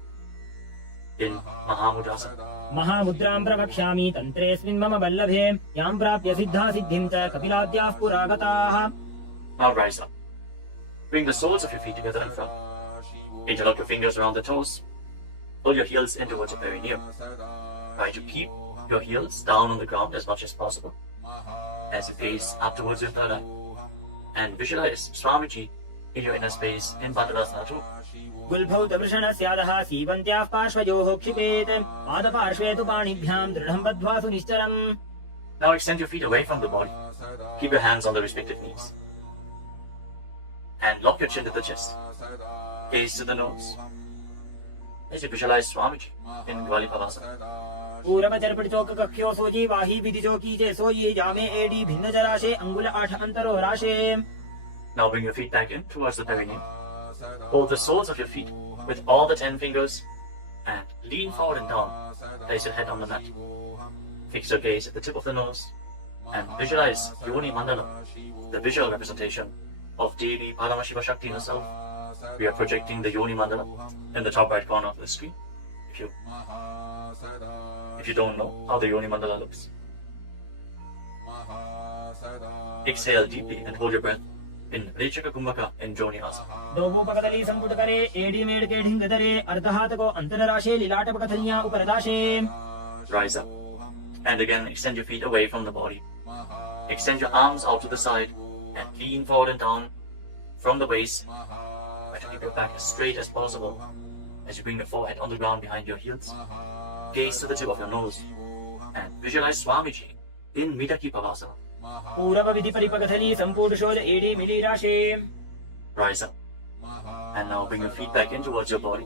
In Mahamudrasana. महामुद्रां प्रवक्ष्यामि तन्त्रेऽस्मिन् मम वल्लभे यां प्राप्य सिद्धा सिद्धिं च कपिलाद्याः पुरागताः. Now rise up. Bring the soles of your feet together in front. Interlock your fingers around the toes. Pull your heels in towards your perineum. Try to keep your heels down on the ground as much as possible. As you gaze up towards your third eye. And visualize Swamiji in your inner space in Bandhavasana too. गुल्भौतवृषणस्यादः सीवन्त्याः पार्श्वयोः क्षिपेत् पादपार्श्वे तु पाणिभ्यां दृढं बद्ध्वा सुनिश्चरम्. Now extend your feet away from the body. Keep your hands on the respective knees. And lock your chin to the chest. Gaze to the nose. As you visualize Swamiji in Gvalipavasana. पूरवचर्पटिचोककक्ष्यो sooji वाही विधिचोकी चे सोयी जामे एडी भिन्न जराशे अंगुल 8 अंतरो राशे. Now bring your feet back in towards the perineum. Hold the soles of your feet with all the 10 fingers and lean forward and down. place your head on the mat. Fix your gaze at the tip of the nose and visualize Yoni Mandala, the visual representation of Devi Paramashiva Shakti herself. We are projecting the Yoni Mandala in the top right corner of the screen. If you don't know how the Yoni Mandala looks, exhale deeply and hold your breath in Rechaka Kumbhaka in Joni Asana. दोभूपकदली संपुट करे एडी मेड के ढिंग दरे अर्धहात को अंतरराशे लीलाट पकथलियां उपरदाशे. Rise up and again extend your feet away from the body. Extend your arms out to the side and lean forward and down from the waist. Try to keep your back as straight as possible as you bring your forehead on the ground behind your heels. Gaze to the tip of your nose and visualize Swamiji in Midaki Pavasana. पूरव विधि परिपकथली संपूर्ण शोध एडी मिली राशे. Rise up and now bring your feet back in towards your body.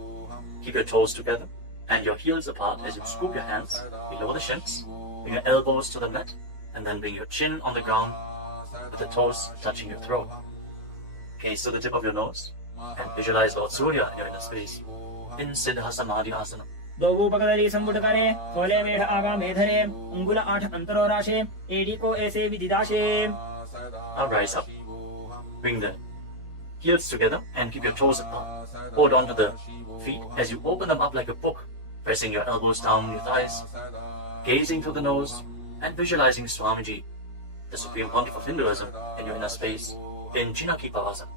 Keep your toes together and your heels apart as you scoop your hands below the shins. Bring your elbows to the mat and then bring your chin on the ground with the toes touching your throat. Gaze to the tip of your nose and visualize Lord Surya in your inner space in Siddha Samadhi Asana. दोभूपकदली संपुट करे खोले मेढ़ आगा मेधरे अंगुल 8 अंतरो राशे एडी को ऐसे विदिदाशे. Now rise up. Bring the heels together and keep your toes apart. Hold on to the feet as you open them up like a book, pressing your elbows down on your thighs, gazing through the nose and visualizing Swamiji, the Supreme Pontiff of Hinduism, in your inner space in Chinaki Pavasana.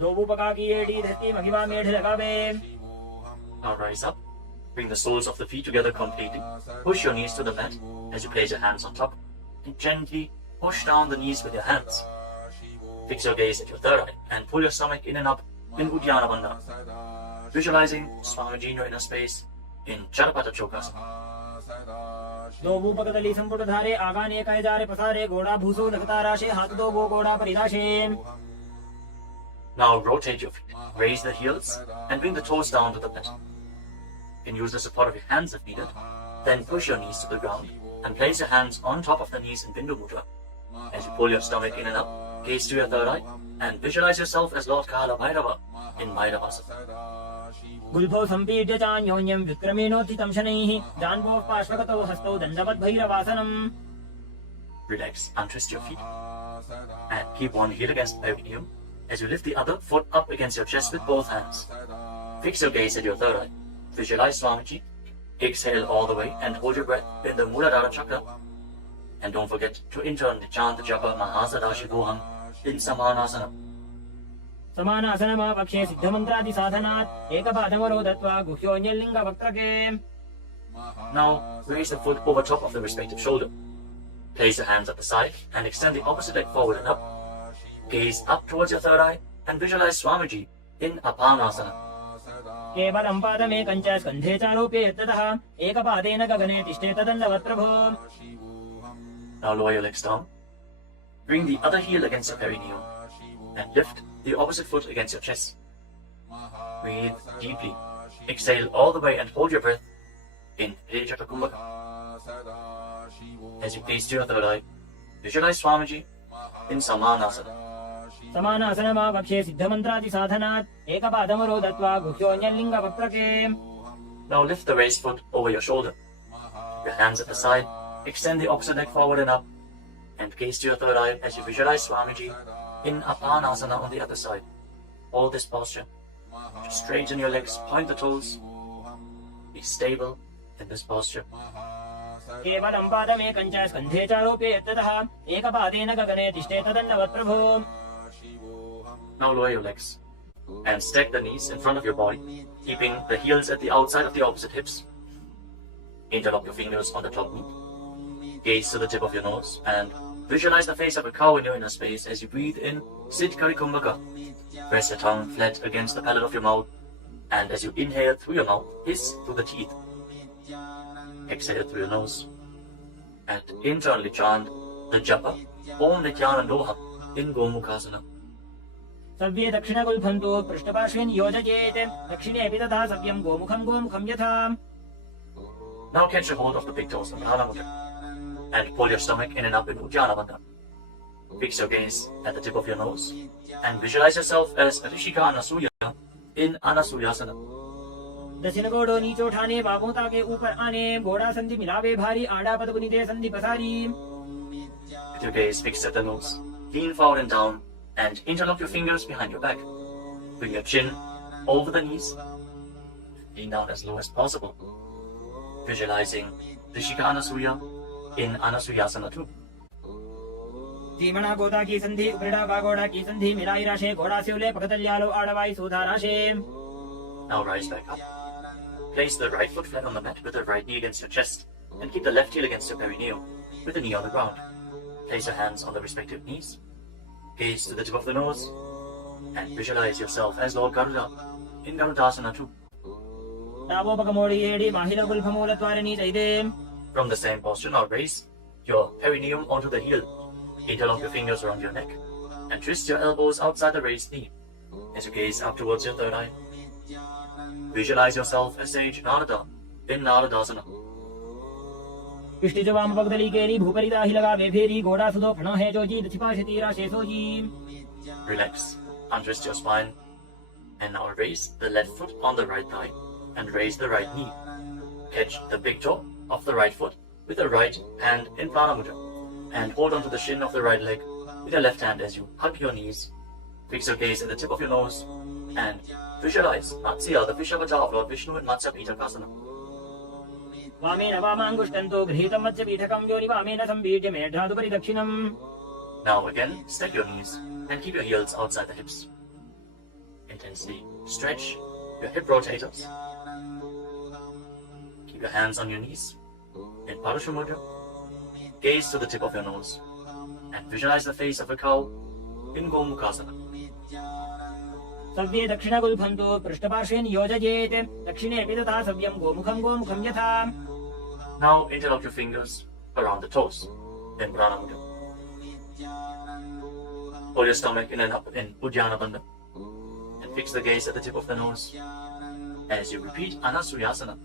दोभूपका की एडी धरती महिमा मेढ़ लगावे. Now rise up. Bring the soles of the feet together completely. Push your knees to the mat as you place your hands on top and gently push down the knees with your hands. Fix your gaze at your third eye and pull your stomach in and up in Uddiyana Bandhana. Visualizing Swamiji in your inner space in Charapata Chokasana. दोभूपकदली संपुट धारे आगाने कहे जारे पसारे घोड़ा भूसो लगता राशे हाथ दो वो घोड़ा परिदाशे. Now rotate your feet. Raise the heels and bring the toes down to the mat. You can use the support of your hands if needed. Then push your knees to the ground and place your hands on top of the knees in Bindu Mudra. As you pull your stomach in and up, gaze to your third eye and visualize yourself as Lord Kala Bhairava in Bhairavasana. गुल्भो संपीड्य चान्योन्यं विक्रमेणोत्थितं शनैः जान्भोः पार्श्वगतौ हस्तौ दण्डवद् भैरवासनम्. Relax, untwist your feet and keep one heel against the perineum as you lift the other foot up against your chest with both hands. Fix your gaze at your third eye. Visualize Swamiji. Exhale all the way and hold your breath in the Muladhara Chakra. And don't forget to internally chant the japa Mahasadaशिवोऽहम् in Samanasana. समानासनमा पक्षे सिद्धमन्त्रादि साधनात् एकपादमरो दत्वा गुह्योऽन्यलिङ्ग वक्त्रके. Now raise the foot over top of the respective shoulder. Place your hands at the side and extend the opposite leg forward and up. Gaze up towards your third eye and visualize Swamiji in Apanasana. केवलं पादमेकं च स्कन्धे चारोप्य यत्ततः एकपादेन गगने तिष्ठे तदण्डवत् प्रभो. Now lower your legs down. Bring the other heel against your perineum and lift the opposite foot against your chest. Breathe deeply. Exhale all the way and hold your breath in Rejaka Kumbhaka. As you gaze to your third eye, visualize Swamiji in Samanasana. समानासनमा पक्षे सिद्धमन्त्रादि साधनात् एकपादमरो दत्वा गुह्योऽन्यलिङ्ग वक्त्रके. Now lift the raised foot over your shoulder. Your hands at the side. Extend the opposite leg forward and up. And gaze to your third eye as you visualize Swamiji in Apanasana on the other side. Hold this posture. Just straighten your legs, point the toes. Be stable in this posture. केवलं पादमेकं च स्कन्धे चारोप्य यत्ततः एकपादेन गगने तिष्ठे तदण्डवत् प्रभो. Now lower your legs and stack the knees in front of your body, keeping the heels at the outside of the opposite hips. Interlock your fingers on the top knee. Gaze to the tip of your nose and visualize the face of a cow in your inner space as you breathe in Siddhkari Kumbhaka. Press your tongue flat against the palate of your mouth, and as you inhale through your mouth, hiss through the teeth. Exhale through your nose and internally chant the japa Om Nithyananda Yoga in Gomukhasana. सव्ये दक्षिणगुल्फन्तु पृष्ठपार्श्वे नियोजयेत् दक्षिणे अपि तथा सव्यं गोमुखं यथा. Now catch a hold of the big toes of Prathama Mudra and pull your stomach in and up in Uddiyana Bandhana. Fix your gaze at the tip of your nose and visualize yourself as Rishika Anasuya in Anasuyasana. दक्षिण गोड़ो नीचे उठाने, बाहों ताके ऊपर आने, घोड़ा संधि मिलावे भारी, आड़ा पद पुनिते संधि पसारी. With your gaze fixed at the nose, lean forward and down, and interlock your fingers behind your back. Bring your chin over the knees. Lean down as low as possible. Visualizing Rishika Anasuya in Anasuyasana 2. धीमना Goda की संधि, उपरिड़ा बागोड़ा की संधि, मिलाई राशे, घोड़ा सिवले, पकतल्यालो आड़वाई सुधा राशे. Now rise back up. Place the right foot flat on the mat with the right knee against your chest, and keep the left heel against your perineum, with the knee on the ground. Place your hands on the respective knees. Gaze to the tip of the nose, and visualize yourself as Lord Garuda in Garudasana 2. From the same posture, now raise your perineum onto the heel. Interlock your fingers around your neck, and twist your elbows outside the raised knee as you gaze up towards your third eye. Visualize yourself as Sage Narada in Naradasana. पिष्टिजवाम पगदली केरी भूपरिता ही लगा वे फेरी घोड़ा सुदो फणो है जो जी दछिपाशति राशेसो जी. Relax, untwist your spine, and now raise the left foot on the right thigh and raise the right knee. Catch the big toe of the right foot with the right hand in Prana Mudra, and hold onto the shin of the right leg with your left hand as you hug your knees. Fix your gaze at the tip of your nose and visualize Matsya, the fish avatar of Lord Vishnu in Matsya Pitakasana. वामेन वामांगुष्टन्तो गृहीतं मत्स्य पीठकं योनि वामेन संबीड्य मेढ्रादुपरि दक्षिणम्. Now again, step your knees and keep your heels outside the hips. Intensely stretch your hip rotators. Keep your hands on your knees in Parashva Mudra. Gaze to the tip of your nose and visualize the face of a cow in Gomukhasana. सव्ये दक्षिणगुल्फन्तो पृष्ठपार्श्वेन योजयेत् दक्षिणेऽपि तथा सव्यं गोमुखं गोमुखं यथा. Now interlock your fingers around the toes in Prana Mudra. Hold your stomach in and up in Uddiyana Bandha and fix the gaze at the tip of the nose as you repeat Anasuyasana.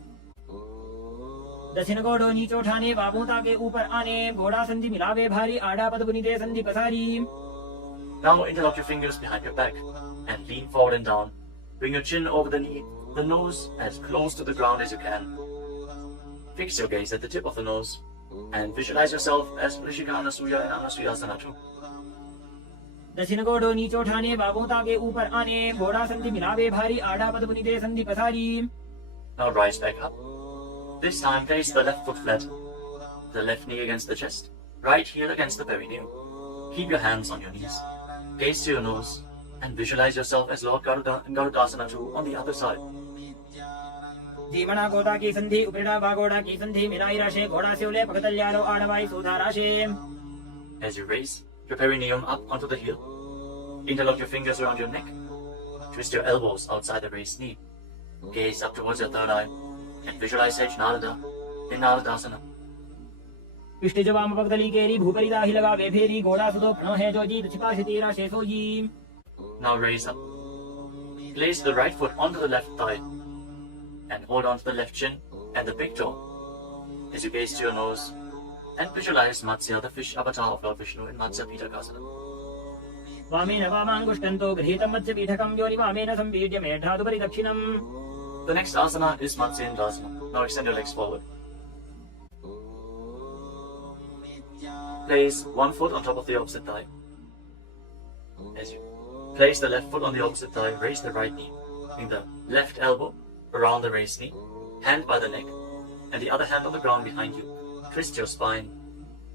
दक्षिण गोड़ो नीचे उठाने, बाहों ताके ऊपर आने, घोड़ा संधि मिलावे भारी, आड़ा पद पुनिते संधि पसारी. Now interlock your fingers behind your back and lean forward and down. Bring your chin over the knee, the nose as close to the ground as you can. Fix your gaze at the tip of the nose and visualize yourself as Rishika Anasuya in Anasuyasana 2. दक्षिण गोड़ो नीचे उठाने, बाहों ताके ऊपर आने, घोड़ा संधि मिलावे भारी, आड़ा पद पुनिते संधि पसारी. Now rise back up. This time place the left foot flat, the left knee against the chest, right heel against the perineum. Keep your hands on your knees. Gaze to your nose and visualize yourself as Lord Garuda in Garudasana 2 on the other side. धीमना Goda की संधि, उपरिड़ा बागोड़ा की संधि, मिलाई राशे, घोड़ा सिवले, पकतल्यालो आड़वाई सुधा राशे. As you raise your perineum up onto the heel, interlock your fingers around your neck, twist your elbows outside the raised knee, gaze up towards your third eye, and visualize Sage Narada in Naradasana. पिष्टिजवाम पगदली केरी भूपरिता ही लगा वे फेरी घोड़ा सुदो फणो है जो जी दछिपाशति राशेसो जी. Now raise up. Place the right foot onto the left thigh and hold on to the left shin and the big toe as you gaze to your nose and visualize Matsya, the fish avatar of Lord Vishnu in Matsya Pitakasana. वामेन वामांगुष्टन्तो गृहीतं मत्स्य पीठकं योनि वामेन संबीड्य मेढ्रादुपरि दक्षिणम्. The next asana is Matsyendasana. Now extend your legs forward. Place one foot on top of the opposite thigh. As you place the left foot on the opposite thigh, raise the right knee. Bring the left elbow around the raised knee, hand by the neck, and the other hand on the ground behind you. Twist your spine,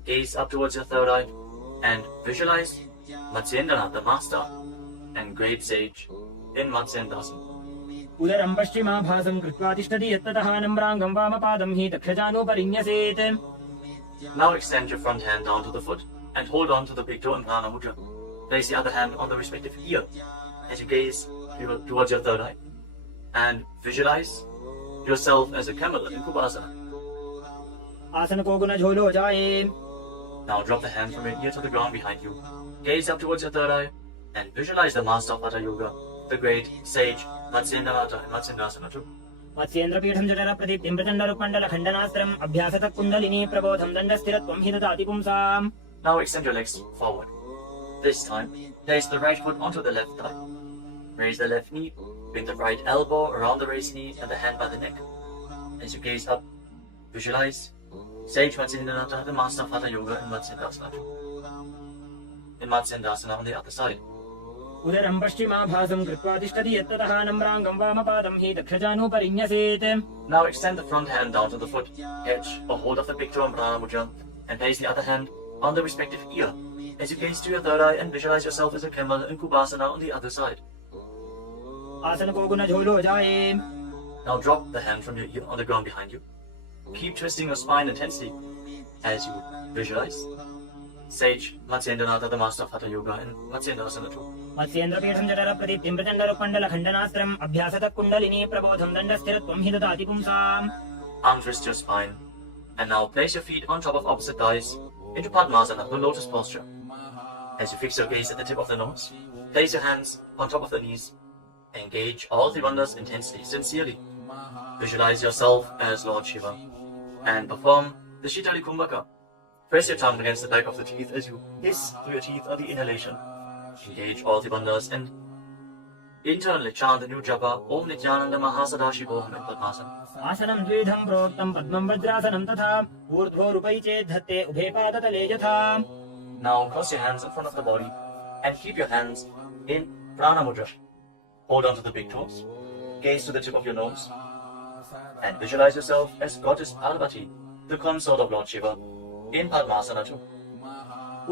gaze up towards your third eye, and visualize Matsyendana, the master and great sage, in Matsyendasana. उदरं पश्चिमाभासं कृत्वा तिष्ठति यत्ततः नम्राङ्गं वामपादं हि दक्षजानोपरिन्यसेत्. Now extend your front hand down to the foot and hold on to the big toe in Prana Mudra. Place the other hand on the respective ear as you gaze towards your third eye and visualize yourself as a camel in Kubasana. आसन को गुण झोलो जाए. Now drop the hand from your ear to the ground behind you. Gaze up towards your third eye and visualize the master of Hatha Yoga, the great sage Matsyendana in Matsyendasana 2. Matsyendra पीठं जठर प्रदीप्तिं प्रचण्ड रुक्मण्डल खण्डनास्त्रम् अभ्यासतः कुण्डलिनी प्रबोधं दण्डस्थिरत्वं हि ददाति पुंसाम्. Now extend your legs forward. This time, place the right foot onto the left thigh. Raise the left knee, bring the right elbow around the raised knee and the hand by the neck. As you gaze up, visualize Sage Matsyendrananda, the master of Hatha Yoga in Matsyendasana. In Matsyendasana on the other side. उदरं पश्चिमाभासं कृत्वा तिष्ठति यत्ततः नम्राङ्गं वामपादं हि दक्षजानुपरिन्यसेत्. Now extend the front hand down to the foot, catch a hold of the big toe and prana mudra, and place the other hand on the respective ear. As you gaze to your third eye and visualize yourself as a camel in Kubasana on the other side. आसन को गुण झोलो जाए. Now drop the hand from your ear on the ground behind you. Keep twisting your spine intensely as you visualize Sage Matsyendrananda, the master of Hatha Yoga in Matsyendasana 2. मत्स्येन्द्रपीठं जठर प्रदीप्तिं प्रचण्डरुपण्डलखण्डनास्त्रम् अभ्यासतः kundalini प्रबोधं दण्डस्थिरत्वं हि ददाति पुंसाम्. Untwist your spine and now place your feet on top of opposite thighs into Padmasana, the lotus posture. As you fix your gaze at the tip of the nose, place your hands on top of the knees. Engage all three wonders intensely, sincerely. Visualize yourself as Lord Shiva and perform the Shitali Kumbhaka. Press your tongue against the back of the teeth as you hiss through your teeth on the inhalation. Engage all the bandhas and internally chant the new japa Om Nithyananda Mahasadaशिवोऽहम् in Padmasana. आसनं द्विधं प्रोक्तं पद्मं वज्रासनं तथा ऊर्ध्वोरुपै चेत् धत्ते उभे पादतले यथा. Now cross your hands in front of the body and keep your hands in Prana Mudra. Hold on to the big toes, gaze to the tip of your nose, and visualize yourself as Goddess Parvati, the consort of Lord Shiva, in Padmasana 2.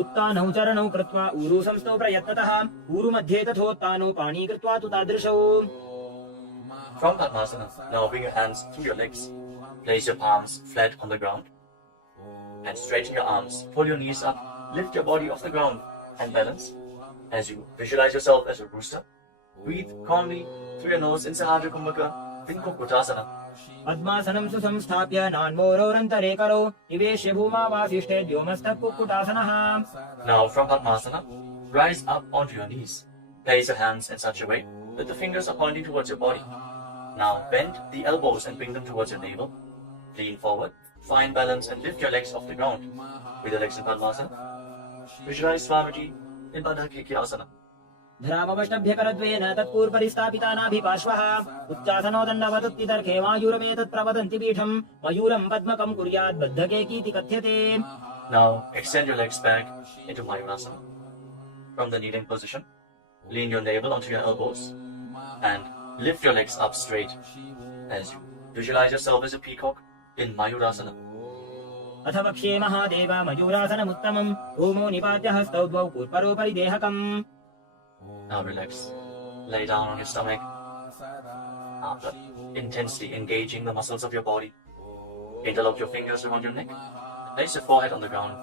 उत्तानौ चरणौ कृत्वा ऊरु संस्थौ प्रयत्नतः ऊरु मध्ये तथोत्तानौ पाणी कृत्वा तु तादृशौ. From Padmasana, now bring your hands through your legs, place your palms flat on the ground, and straighten your arms, pull your knees up, lift your body off the ground, and balance. As you visualize yourself as a rooster, breathe calmly through your nose in Sahajra Kumbhaka, in Kukutasana. पद्मासनं सुसंस्थाप्य नान्मोरोरन्तरे करौ निवेश्य भूमावासिष्ठे द्योमस्थः कुक्कुटासनः. Now from Padmasana, rise up onto your knees. Place your hands in such a way that the fingers are pointing towards your body. Now bend the elbows and bring them towards your navel. Lean forward, find balance and lift your legs off the ground. With your legs in Padmasana, visualize Swamiji in Asana. धरामवष्टभ्य करद्वेन तत्पूर्वरिस्थापितानाभिपार्श्वः उच्चासनो दण्डवदुत्तितर्के मायूरमेतत् प्रवदन्ति पीठम् मयूरम् पद्मकम् कुर्यात् बद्धकेकीति कथ्यते. Now extend your legs back into Mayurasana. From the kneeling position, lean your navel onto your elbows and lift your legs up straight as you visualize yourself as a peacock in Mayurasana. अथ वक्ष्ये महादेव मयूरासनमुत्तमम् ओमो निपात्य हस्तौ द्वौ पूर्वरोपरि देहकम्. Now relax. Lay down on your stomach. After intensely engaging the muscles of your body, interlock your fingers around your neck. Place your forehead on the ground.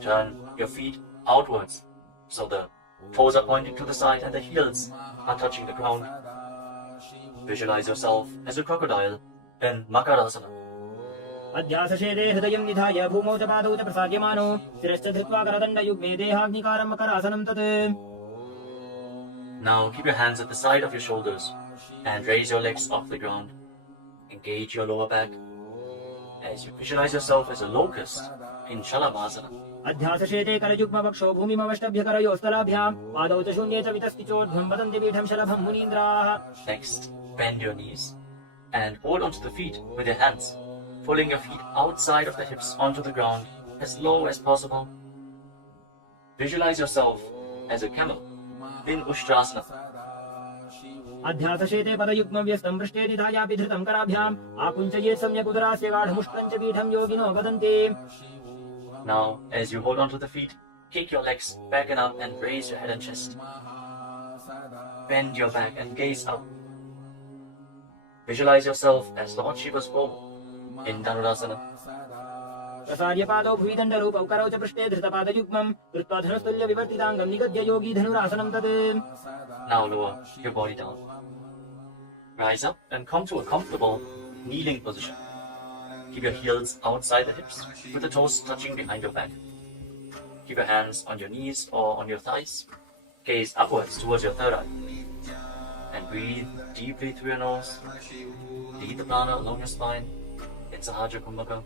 Turn your feet outwards so the toes are pointing to the side and the heels are touching the ground. Visualize yourself as a crocodile in Makarasana. अध्यासशेदे हृदयं निधाय भूमौ च पादौ च प्रसार्यमानो शिरश्च धृत्वा करदण्डयुग्मे देहाग्निकारं मकरासनं तत्. Now keep your hands at the side of your shoulders and raise your legs off the ground. Engage your lower back as you visualize yourself as a locust in Shalavasana. अध्यासशेते करयुग्मवक्षो भूमिमवष्टभ्य करयोस्तलाभ्याम् पादौ च शून्ये च वितस्तिचोर्ध्वं वदन्ति पीठं शलभं मुनीन्द्राः. Next, bend your knees and hold onto the feet with your hands, pulling your feet outside of the hips onto the ground as low as possible. Visualize yourself as a camel in Ushtrasana. अध्यासशेते पदयुग्मव्यस्तं पृष्ठे निधायापि धृतं कराभ्याम् आकुञ्चयेत् सम्यक् उदरास्य गाढमुष्ट्रं च पीठं योगिनो वदन्ति. Now, as you hold onto the feet, kick your legs back and up and raise your head and chest. Bend your back and gaze up. Visualize yourself as Lord Shiva's bow in Dhanurasana. प्रसार्य पादौ भुवि दण्डरूपौ करौ च पृष्ठे धृतपादयुग्मं कृत्वा धनुस्तुल्य विवर्तिताङ्गं निगद्य योगी धनुरासनं तत्. Now lower your body down. Rise up and come to a comfortable kneeling position. Keep your heels outside the hips with the toes touching behind your back. Keep your hands on your knees or on your thighs. Gaze upwards towards your third eye. And breathe deeply through your nose. Lead the prana along your spine in Sahajra Kumbhaka.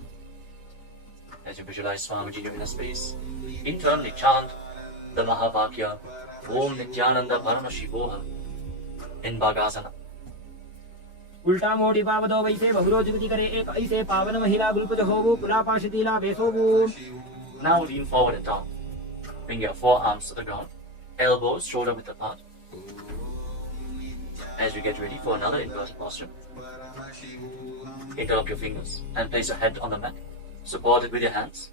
As you visualize Swamiji in a space, internally chant the Mahavakya Om Nithyananda Paramashivam in Bhagasana. उल्टा मोड़ी पावदो वैसे बहुरो जुगति करे एक ऐसे पावन महिला गुरुपद होवु पुला पाशतीला वेसोवु. Now lean forward and down. Bring your forearms to the ground, elbows shoulder width apart. As you get ready for another inverted posture, interlock your fingers and place your head on the mat. Support it with your hands.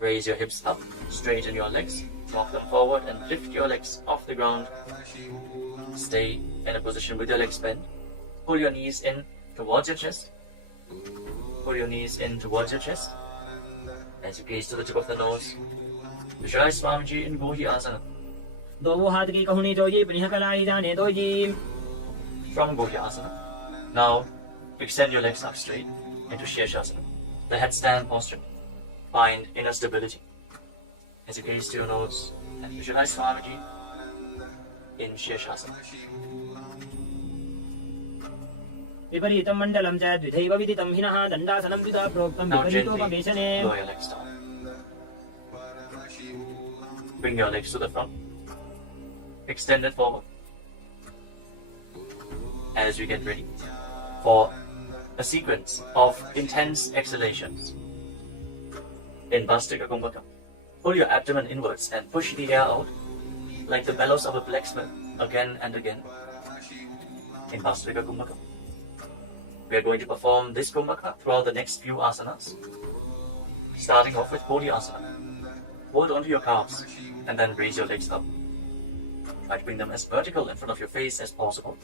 Raise your hips up, straighten your legs, walk them forward and lift your legs off the ground. Stay in a position with your legs bent. Pull your knees in towards your chest. Pull your knees in towards your chest. As you gaze to the tip of the nose, visualize Swamiji in Gohi Asana. दो हाथ की कहुनी जोजी पुनः कलाई जाने दो जी. From Gohi Asana, now extend your legs up straight into Shirshasana, the headstand posture. Find inner stability. As you gaze to your nose and visualize Swamiji in Shirshasana. विपरीतं मण्डलं च द्विधैव विदितं हिनः दण्डासनं द्विधा प्रोक्तं Now gently विपरीतोपवेशने. lower your legs down. Bring your legs to the front. Extend it forward. As we get ready for a sequence of intense exhalations. In Bhastika Kumbhaka, pull your abdomen inwards and push the air out like the bellows of a blacksmith again and again. In Bhastika Kumbhaka, we are going to perform this Kumbhaka throughout the next few asanas. Starting off with Bodhi Asana. Hold onto your calves and then raise your legs up. Try to bring them as vertical in front of your face as possible.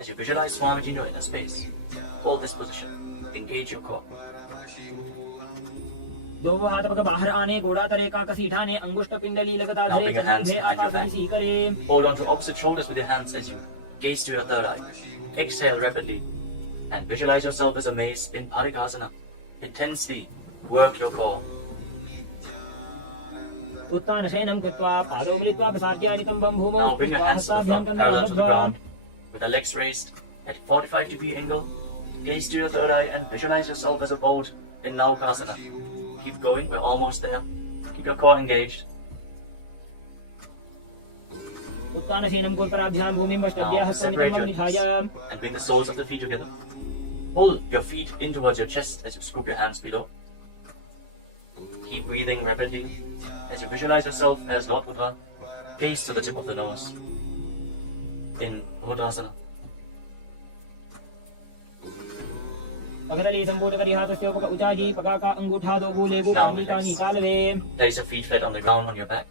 As you visualize Swamiji in your inner space, hold this position. Engage your core. दो हाथ पग बाहर आने गोड़ा तरे का कसीठाने अंगुष्ठ पिंडली लगातार Now धरे bring your hands कंधे behind your आकाश back. सी करे. Hold on to opposite shoulders with your hands as you gaze to your third eye. Exhale rapidly and visualize yourself as a mace in Parikasana. Intensely work your core. उत्तान शयनं कृत्वा पादौ मिलित्वा प्रसाद्यानितं वं भूमौ. Now bring your hands to the front, parallel to the ground, with the legs raised at 45-degree angle. Gaze to your third eye and visualize yourself as a boat in Naukasana. Keep going, we're almost there. Keep your core engaged. उत्तान शयनं कोल्पराभ्यां भूमिं वष्टभ्याः Now separate सन्नितं your निधाय. knees and bring the soles of the feet together. Pull your feet in towards your chest as you scoop your hands below. Keep breathing rapidly as you visualize yourself as Lord Buddha. Gaze to the tip of the nose in Buddhasana. पगडली संपूर्ण करी हाथस्य उपक उचाजी पकाका अंगूठा दो बूले गो Now पानी का relax. निकालवे. Place your feet flat on the ground on your back.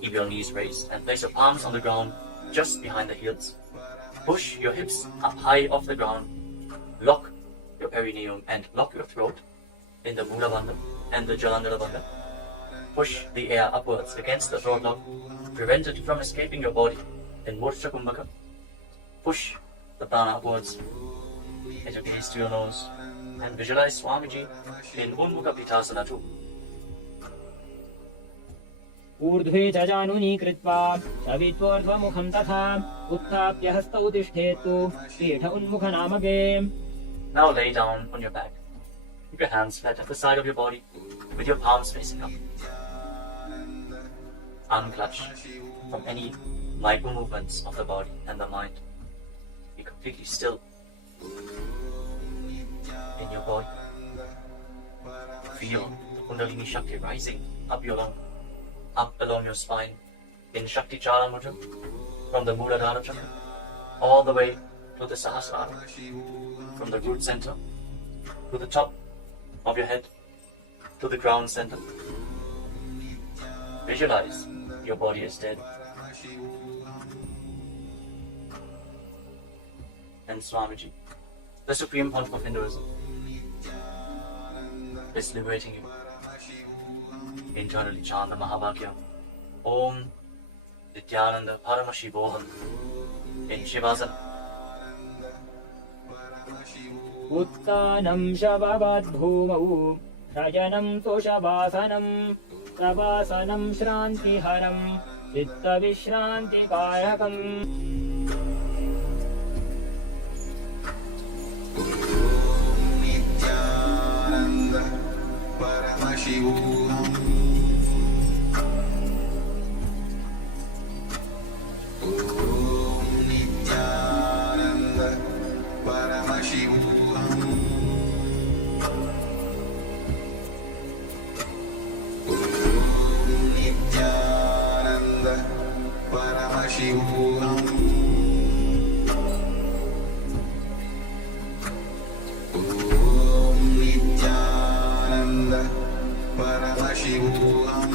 Keep your knees raised and place your palms on the ground just behind the heels. Push your hips up high off the ground. Lock your perineum and lock your throat in the Mula Bandha and the Jalandhara Bandha. Push the air upwards against the throat lock. Prevent it from escaping your body in Murcha Kumbhaka. Push the prana upwards as you gaze to your nose and visualize Swamiji in Unmukha Pitasana too. ऊर्ध्वे च जानुनी कृत्वा शवित्वोर्ध्वमुखं तथा उत्थाप्य हस्तौ तिष्ठेतु पीठ उन्मुख नामके. Now lay down on your back. Keep your hands flat at the side of your body with your palms facing up. Unclutch from any micro movements of the body and the mind. Be completely still in your body. Feel the Kundalini Shakti rising up along your spine in Shakti Chara Mudra from the Muladhara Chakra all the way to the Sahasrara, from the root center to the top of your head to the ground center. Visualize your body is dead. And Swamiji, the Supreme Pontiff of Hinduism, is liberating you. Internally chant the Mahabhagya. Om Nithyananda Paramashivam in Shivasana. उत्तानं शववद्भूमौ शयनं तोषवासनं प्रवासनं श्रान्तिहरं चित्तविश्रान्तिकारकम्. Nithyananda Paramashivam. Om Paramashivam. Om Nithyananda Paramashivam.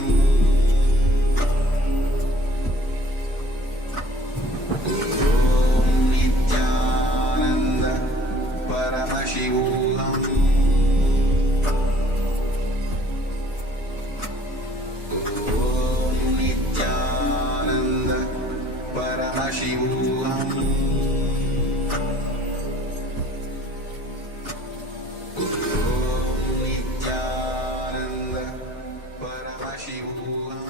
Om Nithyananda Paramashivam. Om Nithyananda Paramashivam. Om Nithyananda Paramashivam.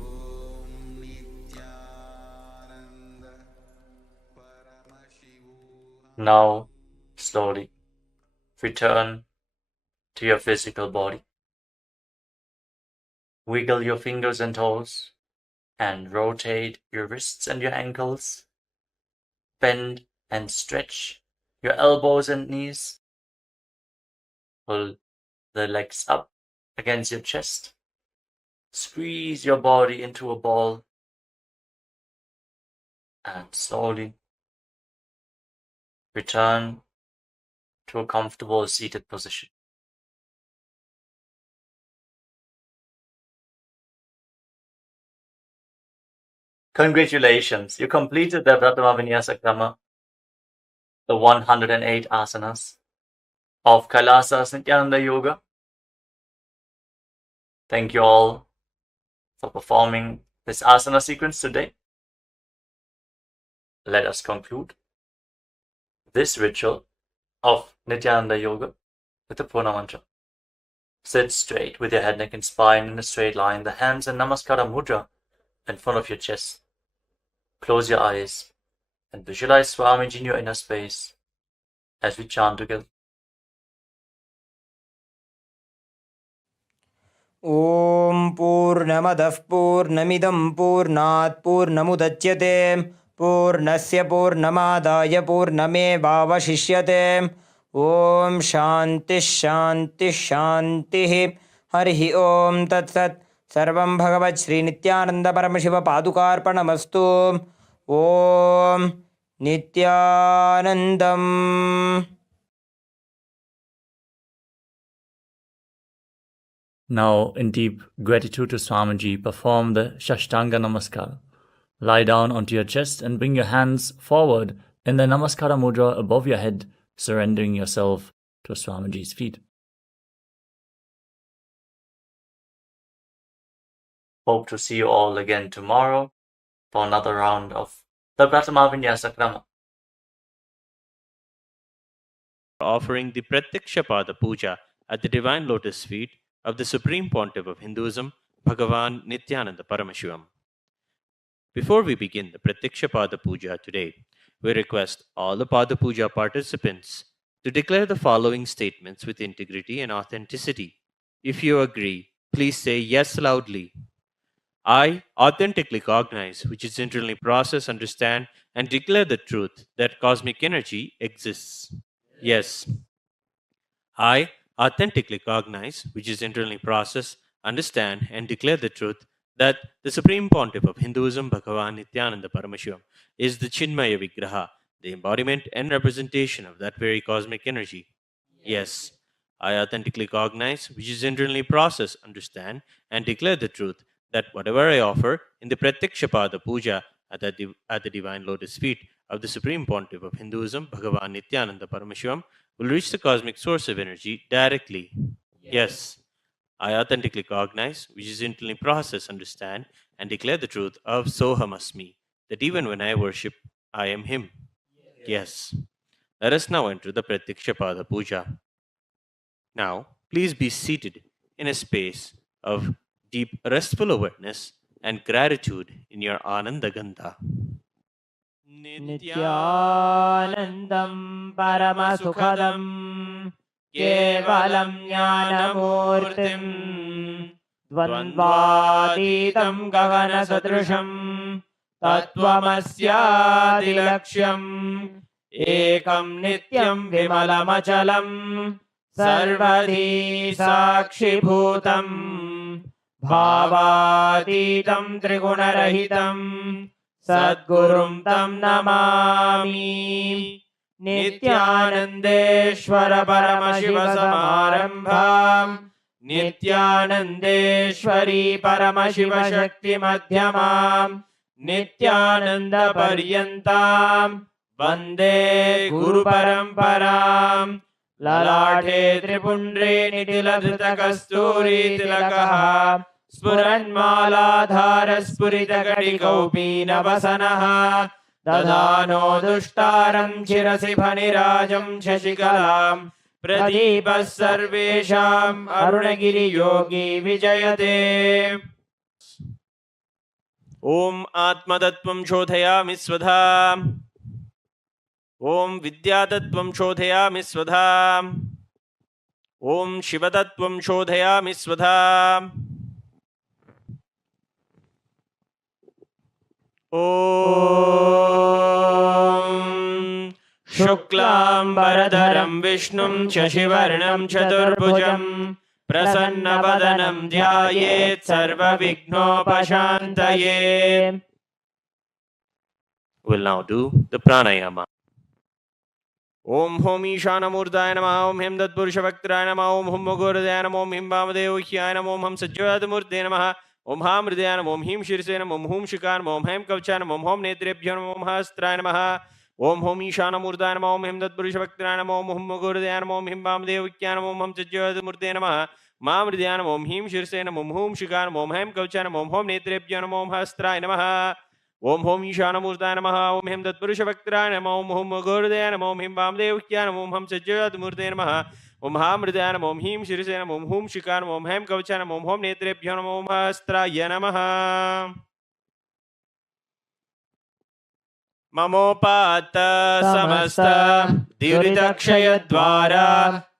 Om Nithyananda Paramashivam. Now, slowly return to your physical body. Wiggle your fingers and toes and rotate your wrists and your ankles. Bend and stretch your elbows and knees. Pull the legs up against your chest. Squeeze your body into a ball. And slowly return to a comfortable seated position. Congratulations, you completed the Prathama Vinyasa Krama, the 108 asanas of KAILASA's Nithyananda Yoga. Thank you all for performing this asana sequence today. Let us conclude this ritual of Nithyananda Yoga with the Purna Mantra. Sit straight with your head, neck and spine in a straight line, the hands in Namaskara Mudra in front of your chest. Close your eyes and visualize Swamiji in your inner space as we chant together. ॐ पूर्णमदः पूर्णमिदं पूर्णात् पूर्णमुदच्यते पूर्णस्य पूर्णमादाय पूर्णमेवावशिष्यते ॐ शान्तिः शान्तिः शान्तिः हरिः ॐ तत्सत् सर्वं भगवत् श्रीनित्यानन्दपरमशिवपादुकार्पणमस्तु ॐ नित्यानन्दम्. Now, in deep gratitude to Swamiji, perform the Shashtanga Namaskara. Lie down onto your chest and bring your hands forward in the Namaskara Mudra above your head, surrendering yourself to Swamiji's feet. Hope to see you all again tomorrow for another round of the Prathama Vinyasa Krama. Offering the Pratyakshapada Puja at the Divine Lotus Feet of the Supreme Pontiff of Hinduism, Bhagavan Nithyananda Paramashivам. Before we begin the Pratyakshapada Puja today, we request all the Pada Puja participants to declare the following statements with integrity and authenticity. If you agree, please say yes loudly. I authentically cognize, which is internally process, understand, and declare the truth that cosmic energy exists. Yes. I authentically cognize, which is internally process, understand, and declare the truth that the Supreme Pontiff of Hinduism, Bhagavan Nithyananda Paramashivamam, is the Chinmaya Vigraha, the embodiment and representation of that very cosmic energy. Yes. I authentically cognize, which is internally process, understand, and declare the truth that whatever I offer in the Pratyakshapada Puja at the Divine Lotus Feet of the Supreme Pontiff of Hinduism, Bhagavan Nithyananda Paramashivamam, will reach the cosmic source of energy directly. Yes. I authentically cognize, which is internally process, understand, and declare the truth of Soham Asmi, that even when I worship, I am Him. Yes. Let us now enter the Pratyakshapada Puja. Now, please be seated in a space of deep restful awareness and gratitude in your Ananda Gandha. Nithyanandam Paramasukhadam Kevalam Jnanamurtim Dvandvaditam Gagana Sadrusham Tattvamasyadilaksham Ekam Nityam Vimalamachalam Sarvadhi Sakshibhutam भावातीतं त्रिगुणरहितं सद्गुरुं तं नमामि। नित्यानन्देश्वर परमशिव समारम्भाम् नित्यानन्देश्वरी परमशिव शक्ति मध्यमाम् नित्यानन्द पर्यन्ताम् वन्दे गुरु परम्पराम्। ललाटे त्रिपुण्ड्रे निटिलधृतकस्तूरी तिलकः स्फुरन्मालाधार स्फुरितकटिकौपीनवसनः दधानो दुष्टारं शिरसि फणिराजं शशिकलाम् प्रदीपः सर्वेषाम् अरुणगिरियोगी विजयते। ॐ आत्मतत्त्वं शोधयामि स्वधा। ॐ विद्यातत्त्वं शोधयामि स्वधा। ॐ शिवतत्त्वं शोधयामि स्वधा। ॐ शुक्लाम्बरधरं विष्णुं शशिवर्णं चतुर्भुजं प्रसन्नवदनं ध्यायेत् सर्वविघ्नोपशान्तये। We'll now do the pranayama. ओम होम ईशानमूर्ताय नमः। ओम हिम तत्पुरुषवक्त्राय नमः। ओम हुम मुगुरुदयाय नमः। ओम हिम वामदेवह्याय नमः। ओम हम सज्जोतमूर्ते नमः। ओम हां हृदयाय नमः। ओम ह्रीं शीर्षे नमः। ओम हूं शिखाय नमः। ओम हैं कवचाय नमः। ओम होम नेत्रेभ्यो नमः। ओम हस्त्राय नमः। ओम होम ईशानमूर्ताय नमः। ओम हिम तत्पुरुषवक्त्राय नमः। ओम हुम मुगुरुदयाय नमः। ओम हिम वामदेवह्याय नमः। ओम हम सज्जोतमूर्ते नमः। मां हृदयाय नमः। ओम ह्रीं शीर्षे नमः। ओम हूं शिखाय नमः। ओम हैं कवचाय नमः। ओम होम नेत्रेभ्यो नमः। ओम हस्त्राय नमः। ओम होम ईशानमूर्ताय नमः। ओम हिम तत्पुरुषवक्त्राय नमः। ओम हुम मुगुरुदयाय नमः। ओम हिम वामदेवह्याय नमः। ओम हम सज्जोतमूर्ते नमः। ओम हां हृदयाय नमः। ओम ह्रीं शीर्षे नमः। ओम हूं शिखाय नमः। ओम हैं कवचाय नमः। ओम होम नेत्रेभ्यो नमः। ओम हस्त्राय नमः। ममोपात समस्त दुरितक्षयद्वारा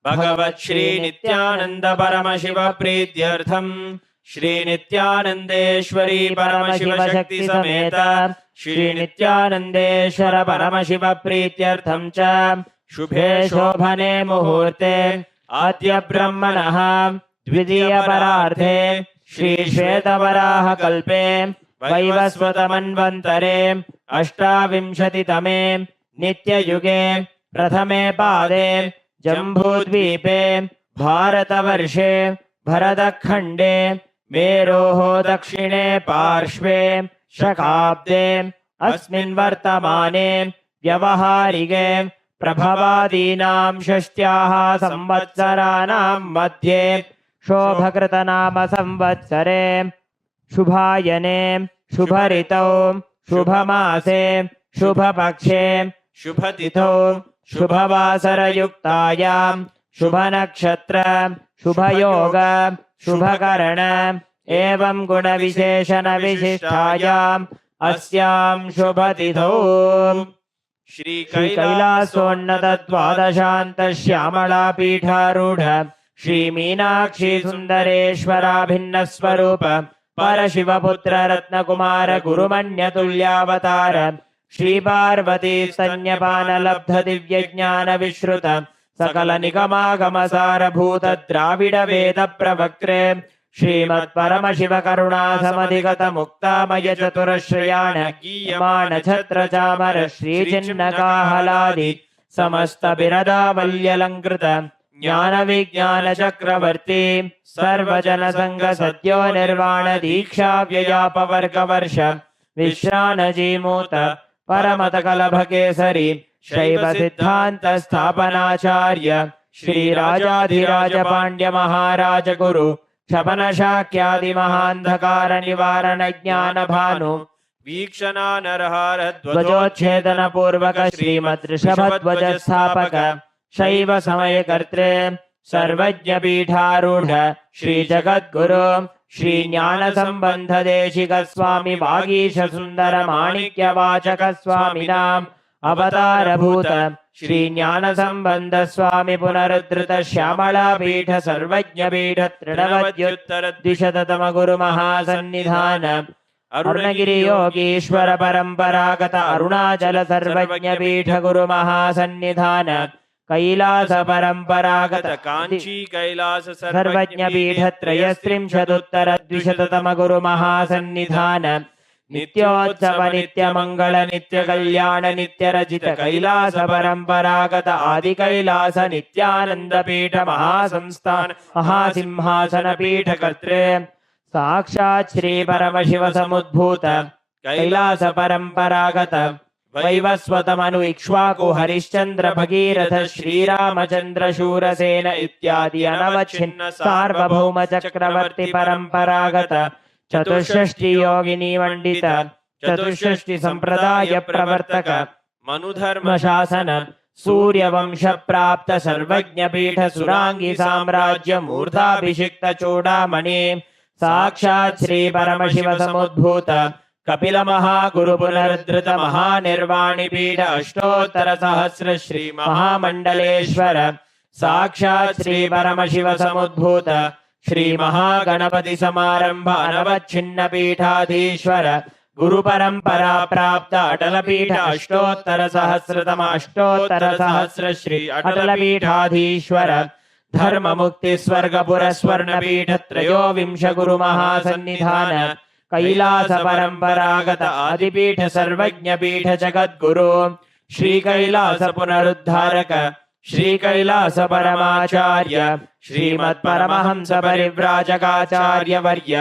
भगवत् श्री नित्यानंद परमशिव प्रीत्यर्थम श्री नित्यानंदेश्वरी परमशिव शक्ति समेत श्री नित्यानंदेश्वर परमशिव प्रीत्यर्थम च शुभे शोभने मुहूर्ते आद्य ब्रह्मणः द्वितीय परार्धे श्री श्वेतवराह कल्पे वैवस्वतमन्वन्तरे अष्टाविंशतितमे नित्ययुगे प्रथमे पादे जम्बूद्वीपे भारतवर्षे भरतखण्डे मेरोः दक्षिणे पार्श्वे शकाब्दे अस्मिन् वर्तमाने व्यवहारिके प्रभवादीनां षष्ट्याः संवत्सराणां मध्ये शोभकृतनाम संवत्सरे शुभायने शुभऋतौ शुभमासे शुभपक्षे शुभतिथौ शुभवासरयुक्तायां शुभनक्षत्र शुभयोग शुभकरण एवं गुणविशेषणविशिष्टायाम् अस्यां शुभतिथौ श्री कैलासोन्नत द्वादशान्त श्यामलापीठारूढ श्री मीनाक्षी सुन्दरेश्वराभिन्न स्वरूप परशिवपुत्र रत्नकुमार गुरुमन्यतुल्यावतार श्री पार्वती स्तन्यपान लब्ध दिव्य ज्ञान विश्रुत सकल निगमागमसारभूत द्राविड वेद प्रवक्त्रे श्रीमत् परमशिव करुणा समधिगत मुक्तामय चतुरश्रयाण गीयमाण छत्र चामर श्री चिन्नकाहलादि समस्त बिरदावल्यलंकृत ज्ञान विज्ञान चक्रवर्ती सर्वजन संग सद्यो निर्वाण दीक्षा व्ययापवर्गवर्ष विश्रान जीमूत परमत कलभ केसरी शैव सिद्धांत स्थापनाचार्य श्री राजाधिराज पांड्य महाराज गुरु क्षपन शाक्यादि महांधकार निवारण ज्ञान भानु वीक्षणा नरहार ध्वजोच्छेदन पूर्वक श्रीमद् ऋषभध्वज स्थापक शैव समय कर्त्रे सर्वज्ञ पीठारूढ़ श्री जगद्गुरु श्री ज्ञान संबंध देशिक स्वामी वागीश सुंदर माणिक्य वाचक स्वामिनाम अवतार भूत श्री ज्ञान संबंध स्वामी पुनरुद्धृत श्यामला पीठ सर्वज्ञ पीठ तृणवद्युत्तर द्विशततम गुरु महासन्निधान अरुणगिरि योगीश्वर परंपरागत अरुणाचल सर्वज्ञ पीठ गुरु महासन्निधान कैलास परंपरागत कांची कैलास सर्वज्ञ पीठ त्रयस्त्रिंशदुत्तर द्विशततम गुरु महासन्निधान नित्योत्सव नित्य मंगल नित्य कल्याण नित्य रचित कैलास परंपरागत आदि कैलास नित्यानंद पीठ महासंस्थान महासिंहासन पीठ कर्त्रे साक्षात् श्री परमशिव समुद्भूत कैलास परंपरागत वैवस्वतमनु इक्ष्वाकु हरिश्चंद्र भगीरथ श्रीरामचंद्र शूरसेन इत्यादि अनवच्छिन्न सार्वभौम चक्रवर्ती परंपरागत चतुष्षष्टि योगिनी मंडित चतुष्षष्टि संप्रदाय प्रवर्तक मनुधर्म शासन सूर्यवंश प्राप्त सर्वज्ञ पीठ सुरांगी साम्राज्य मूर्धाभिषिक्त चूड़ामणि साक्षात् श्री परमशिव समुद्भूत कपिल महागुरु पुनरुद्धृत महानिर्वाणि पीठ अष्टोत्तर सहस्र श्री महामंडलेश्वर साक्षात् श्री परमशिव समुद्भूत श्री महागणपति समारंभ अनवच्छिन्न पीठाधीश्वर गुरु परंपरा प्राप्त अटल पीठ अष्टोत्तर सहस्र श्री अटल पीठाधीश्वर धर्म मुक्ति स्वर्गपुर स्वर्ण पीठ त्रयोविंश गुरु महासन्निधान कैलास परंपरागत आदिपीठ सर्वज्ञ पीठ जगद्गुरु श्री कैलास पुनरुद्धारक श्री कैलास परमाचार्य श्रीमत् परमहंस परिव्राजकाचार्य वर्य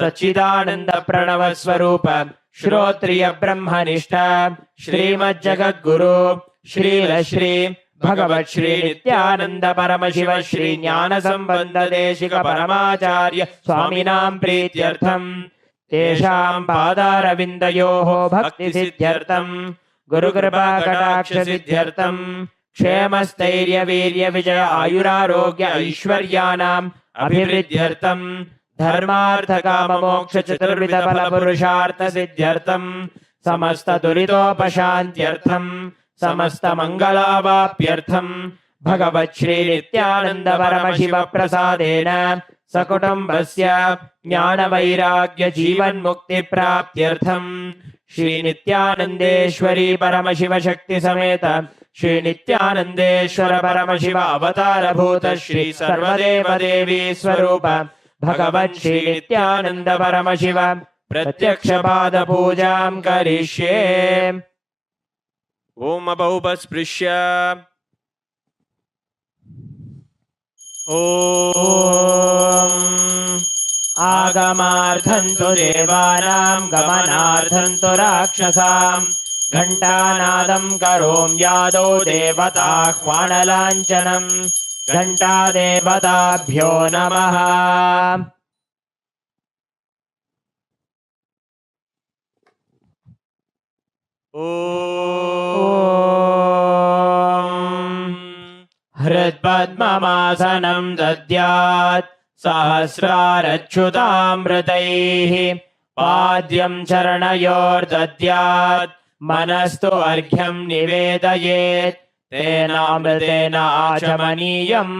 सच्चिदानंद प्रणव स्वरूप श्रोत्रिय ब्रह्मनिष्ठ श्रीमत् जगद्गुरु श्रील श्री भगवत् श्री नित्यानंद परमशिव श्री ज्ञान संबंध देशिक परमाचार्य स्वामिनां प्रीत्यर्थम तेषां पादारविन्दयोः भक्ति सिद्ध्यर्थं गुरुकृपा कटाक्ष सिद्ध्यर्थं क्षेमस्थैर्य वीर्य विजय आयुरारोग्य ऐश्वर्याणाम् अभिवृद्ध्यर्थं धर्मार्थ काम मोक्ष चतुर्विध फल पुरुषार्थ सिद्ध्यर्थं समस्त दुरितोपशान्त्यर्थं समस्त मंगलावाप्यर्थं भगवत् श्री नित्यानंद परमशिव प्रसादेन सकुटुम्बस्य ज्ञान वैराग्य जीवन मुक्ति प्राप्त्यर्थं श्री नित्यानंदेश्वरी परमशिव शक्ति समेत श्री नित्यानंदेश्वर परमशिव अवतार भूत श्री सर्वदेव देवी स्वरूप भगवन् श्री नित्यानंद परमशिव प्रत्यक्ष पाद पूजां करिष्ये। ओम अबौपस्पृश्य ओम आगमार्थं तु देवानां गमनार्थं तु राक्षसां घण्टानादं करोम्यादौ देवताह्वानलाञ्छनं घण्टादेवताभ्यो नमः। हृत्पद्ममासनं दद्यात् सहस्रारच्युतामृतैः पाद्यं चरणयोर्दद्यात् मनस्तु अर्घ्यं निवेदयेत् तेनामृतेन आचमनीयं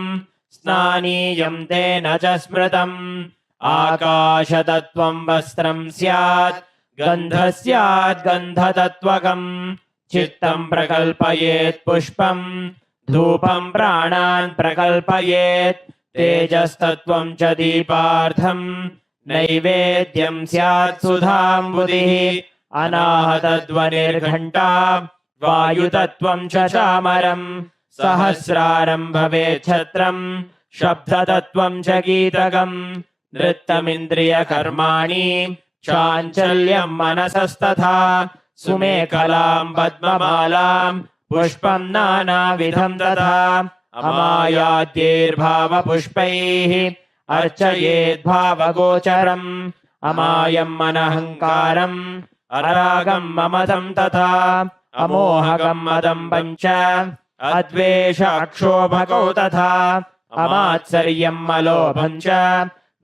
स्नानीयं तेन च स्मृतम् आकाशतत्त्वं वस्त्रं स्यात् गन्धः स्यात् गन्धतत्त्वकम् चित्तं प्रकल्पयेत् पुष्पं धूपं प्राणान् प्रकल्पयेत् तेजस्तत्त्वं च दीपार्थं नैवेद्यं स्यात् सुधाम्बुधिः अनाहतध्वनिर्घण्टा वायुतत्त्वं च चामरं सहस्रारं भवेत् छत्रं शब्दतत्त्वं च गीतकं नृत्तमिन्द्रियकर्माणि चाञ्चल्यं मनसस्तथा सुमेखलां पद्ममालां पुष्पं नानाविधं तथा अमायाद्यैर्भावपुष्पैः अर्चयेद् भावगोचरम् अमायम् अनहङ्कारम् अरागम् ममतं तथा अमोहकम् मदं पञ्च अद्वेष अक्षोभकौ तथा अमात्सर्यं मलोभं च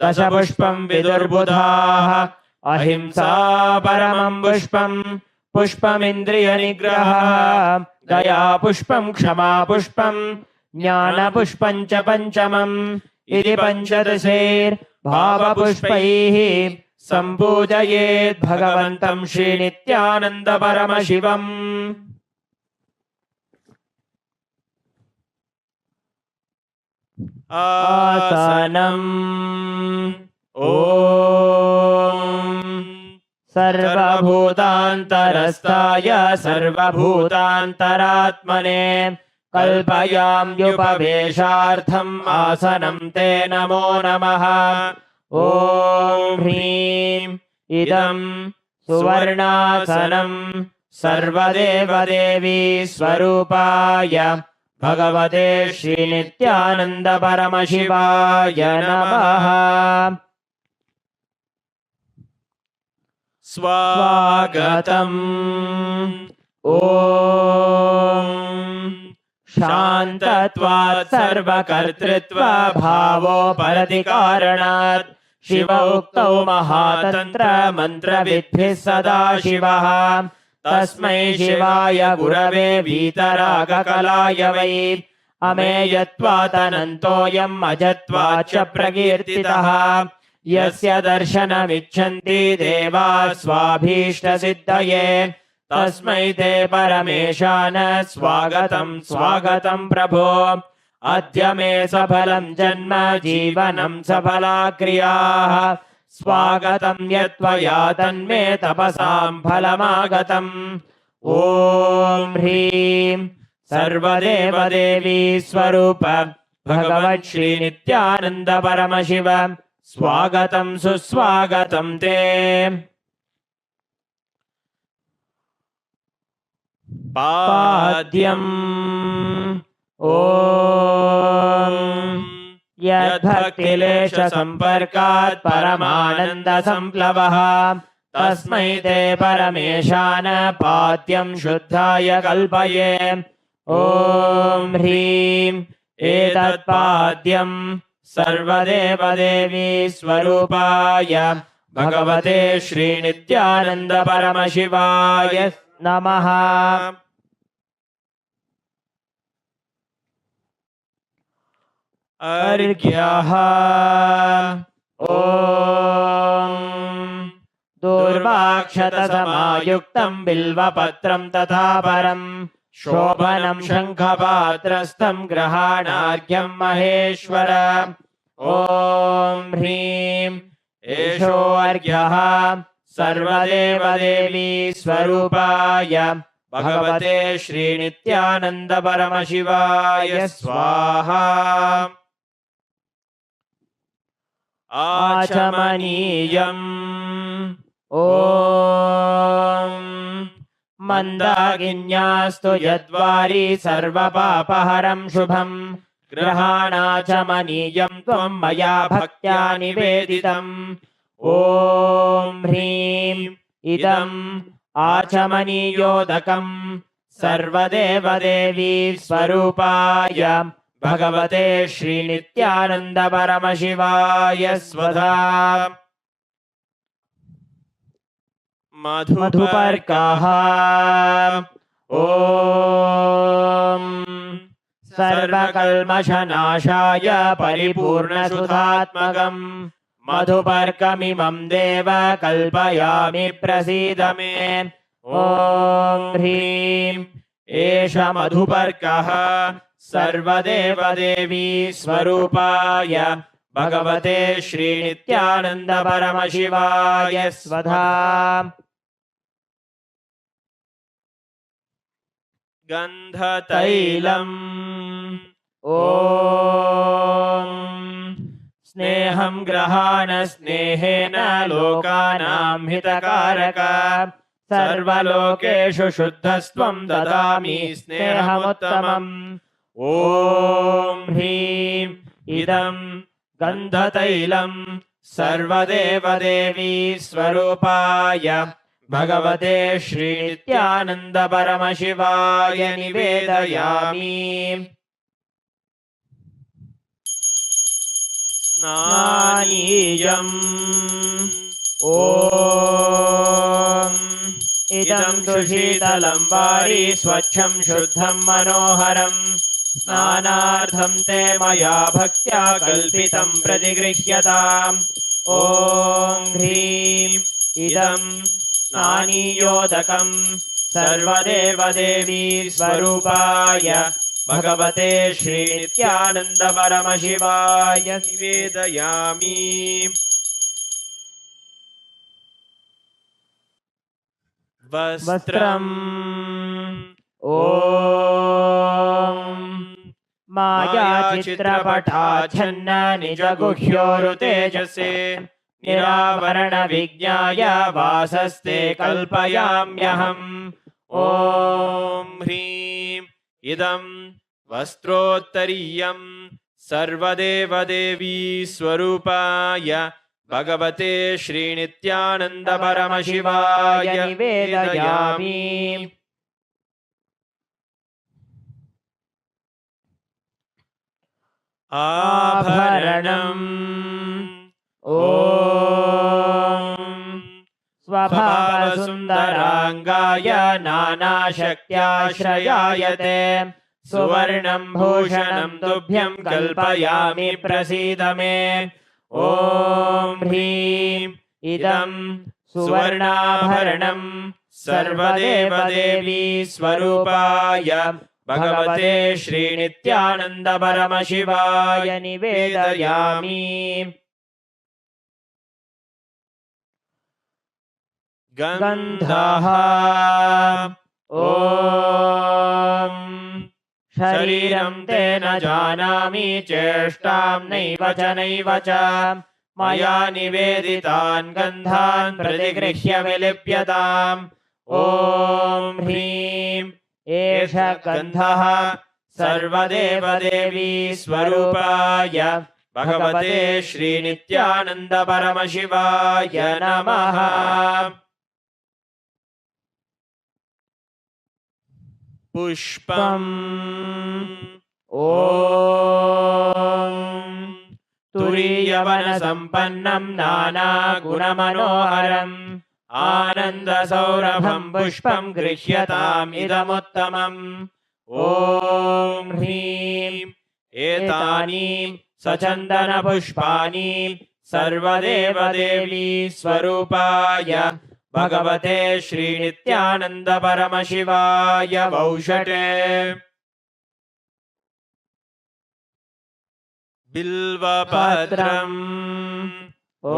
दशपुष्पं विदुर्बुधाः अहिंसा परमं पुष्पं पुष्पमिन्द्रियनिग्रहः दया पुष्पं क्षमा पुष्पं ज्ञानपुष्पं च पञ्चमम् इति पञ्चदशैर्भावपुष्पैः सम्पूजयेत् भगवन्तं श्रीनित्यानन्द परमशिवम्। आसनम् ॐ सर्वभूतान्तरस्थाय सर्वभूतान्तरात्मने कल्पयाम्युपवेशार्थम् आसनं ते नमो नमः ॐ ह्रीं इदं सुवर्णासनं सर्वदेवदेवी स्वरूपाय भगवते श्रीनित्यानन्द परमशिवाय नमः स्वागतम् ॐ शान्तत्वात् सर्वकर्तृत्वभावोपरतिकारणात् शिव उक्तौ महातन्त्र मन्त्रविद्भिः सदा शिवः तस्मै शिवाय गुरवे वीतरागकलाय वै अमेयत्वादनन्तोऽयम् अजत्वाच्च प्रकीर्तितः यस्य दर्शनमिच्छन्ति देवाः स्वाभीष्टसिद्धये तस्मै ते परमेशान स्वागतं स्वागतं प्रभो अद्य मे सफलं जन्म जीवनं सफला क्रियाः स्वागतं यत्त्वया तन्मे तपसां फलमागतम् ॐ ह्रीं सर्वदेवदेवी स्वरूप भगवत् श्रीनित्यानन्द परमशिव स्वागतं सुस्वागतं ते पाद्यम् ॐ यद्भक्तिलेशसम्पर्कात् परमानन्दसम्प्लवः तस्मै ते परमेशान पाद्यं शुद्धाय कल्पये ॐ ह्रीं एतत्पाद्यं सर्वदेवदेवी स्वरूपाय भगवते श्रीनित्यानन्द परमशिवाय नमः अर्घ्यः ॐ दूर्वाक्षतसमायुक्तं बिल्वपत्रं तथा परं शोभनं शङ्खपात्रस्थं ग्रहाणार्घ्यं महेश्वर ॐ ह्रीं एषोऽर्घ्यः सर्वदेवदेवी स्वरूपाय भगवते श्रीनित्यानन्द परमशिवाय स्वाहा आचमनीयम् ॐ मन्दाकिन्यास्तु यद्वारी सर्वपापहरं शुभं ग्रहाणाचमनीयं त्वं मया भक्त्या निवेदितम् ॐ ह्रीं इदम् आचमनीयोदकम् सर्वदेवदेवी स्वरूपाय भगवते श्रीनित्यानन्द परमशिवाय स्वधा मधुपर्कः ॐ सर्वकल्मषनाशाय परिपूर्णसुधात्मकम् मधुपर्कमिमं देव कल्पयामि प्रसीद मे ॐ ह्रीं एष मधुपर्कः सर्वदेवदेवी स्वरूपाय भगवते श्रीनित्यानन्द परमशिवाय स्वधा गन्धतैलम् ॐ स्नेहं ग्रहाण स्नेहेन लोकानां हितकारक सर्वलोकेषु शुद्धस्त्वं ददामि स्नेहमुत्तमम् ॐ ह्रीं इदं गन्धतैलं सर्वदेवदेवी स्वरूपाय भगवते श्रीनित्यानन्द परमशिवाय निवेदयामि स्नानीयम् ॐ इदं सुशीतलं वारी स्वच्छं शुद्धं मनोहरम् स्नानार्थं ते मया भक्त्या कल्पितं प्रतिगृह्यताम् ॐ ह्रीं इदं स्नानीयोदकं सर्वदेवदेवी स्वरूपाय भगवते श्रीनित्यानन्द परमशिवाय निवेदयामि। वस्त्रम् ॐ मायाचित्रपटाच्छन्न निजगुह्योरुतेजसे निरावरणविज्ञाय वासस्ते कल्पयाम्यहम्। ॐ ह्रीं इदं वस्त्रोत्तरीयं सर्वदेवदेवी स्वरूपाय भगवते श्रीनित्यानन्द परमशिवाय निवेदयामि। आभरणम् ॐ स्वभावसुन्दराङ्गाय नानाशक्त्याश्रयायते सुवर्णं भूषणं तुभ्यं कल्पयामि प्रसीद मे। ॐ ह्रीं इदं सुवर्णाभरणं सर्वदेवदेवी स्वरूपाय भगवते श्रीनित्यानन्द परमशिवाय निवेदयामि। गन्धः ॐ शरीरं ते न जानामि चेष्टां नैव च मया निवेदितान् गन्धान् प्रतिगृह्य विलिप्यताम्। ॐ ह्रीं एष गन्धः सर्वदेवदेवी स्वरूपाय भगवते श्रीनित्यानन्द परमशिवाय नमः। पुष्पम् ॐ तुरीयवनसम्पन्नं नानागुणमनोहरम् आनन्दसौरभं पुष्पं गृह्यताम् इदमुत्तमम्। ॐ ह्रीं एतानि सचन्दनपुष्पाणि सर्वदेवदेवी स्वरूपाय भगवते श्रीनित्यानन्द परमशिवाय वौषटे। बिल्वपत्रम् ॐ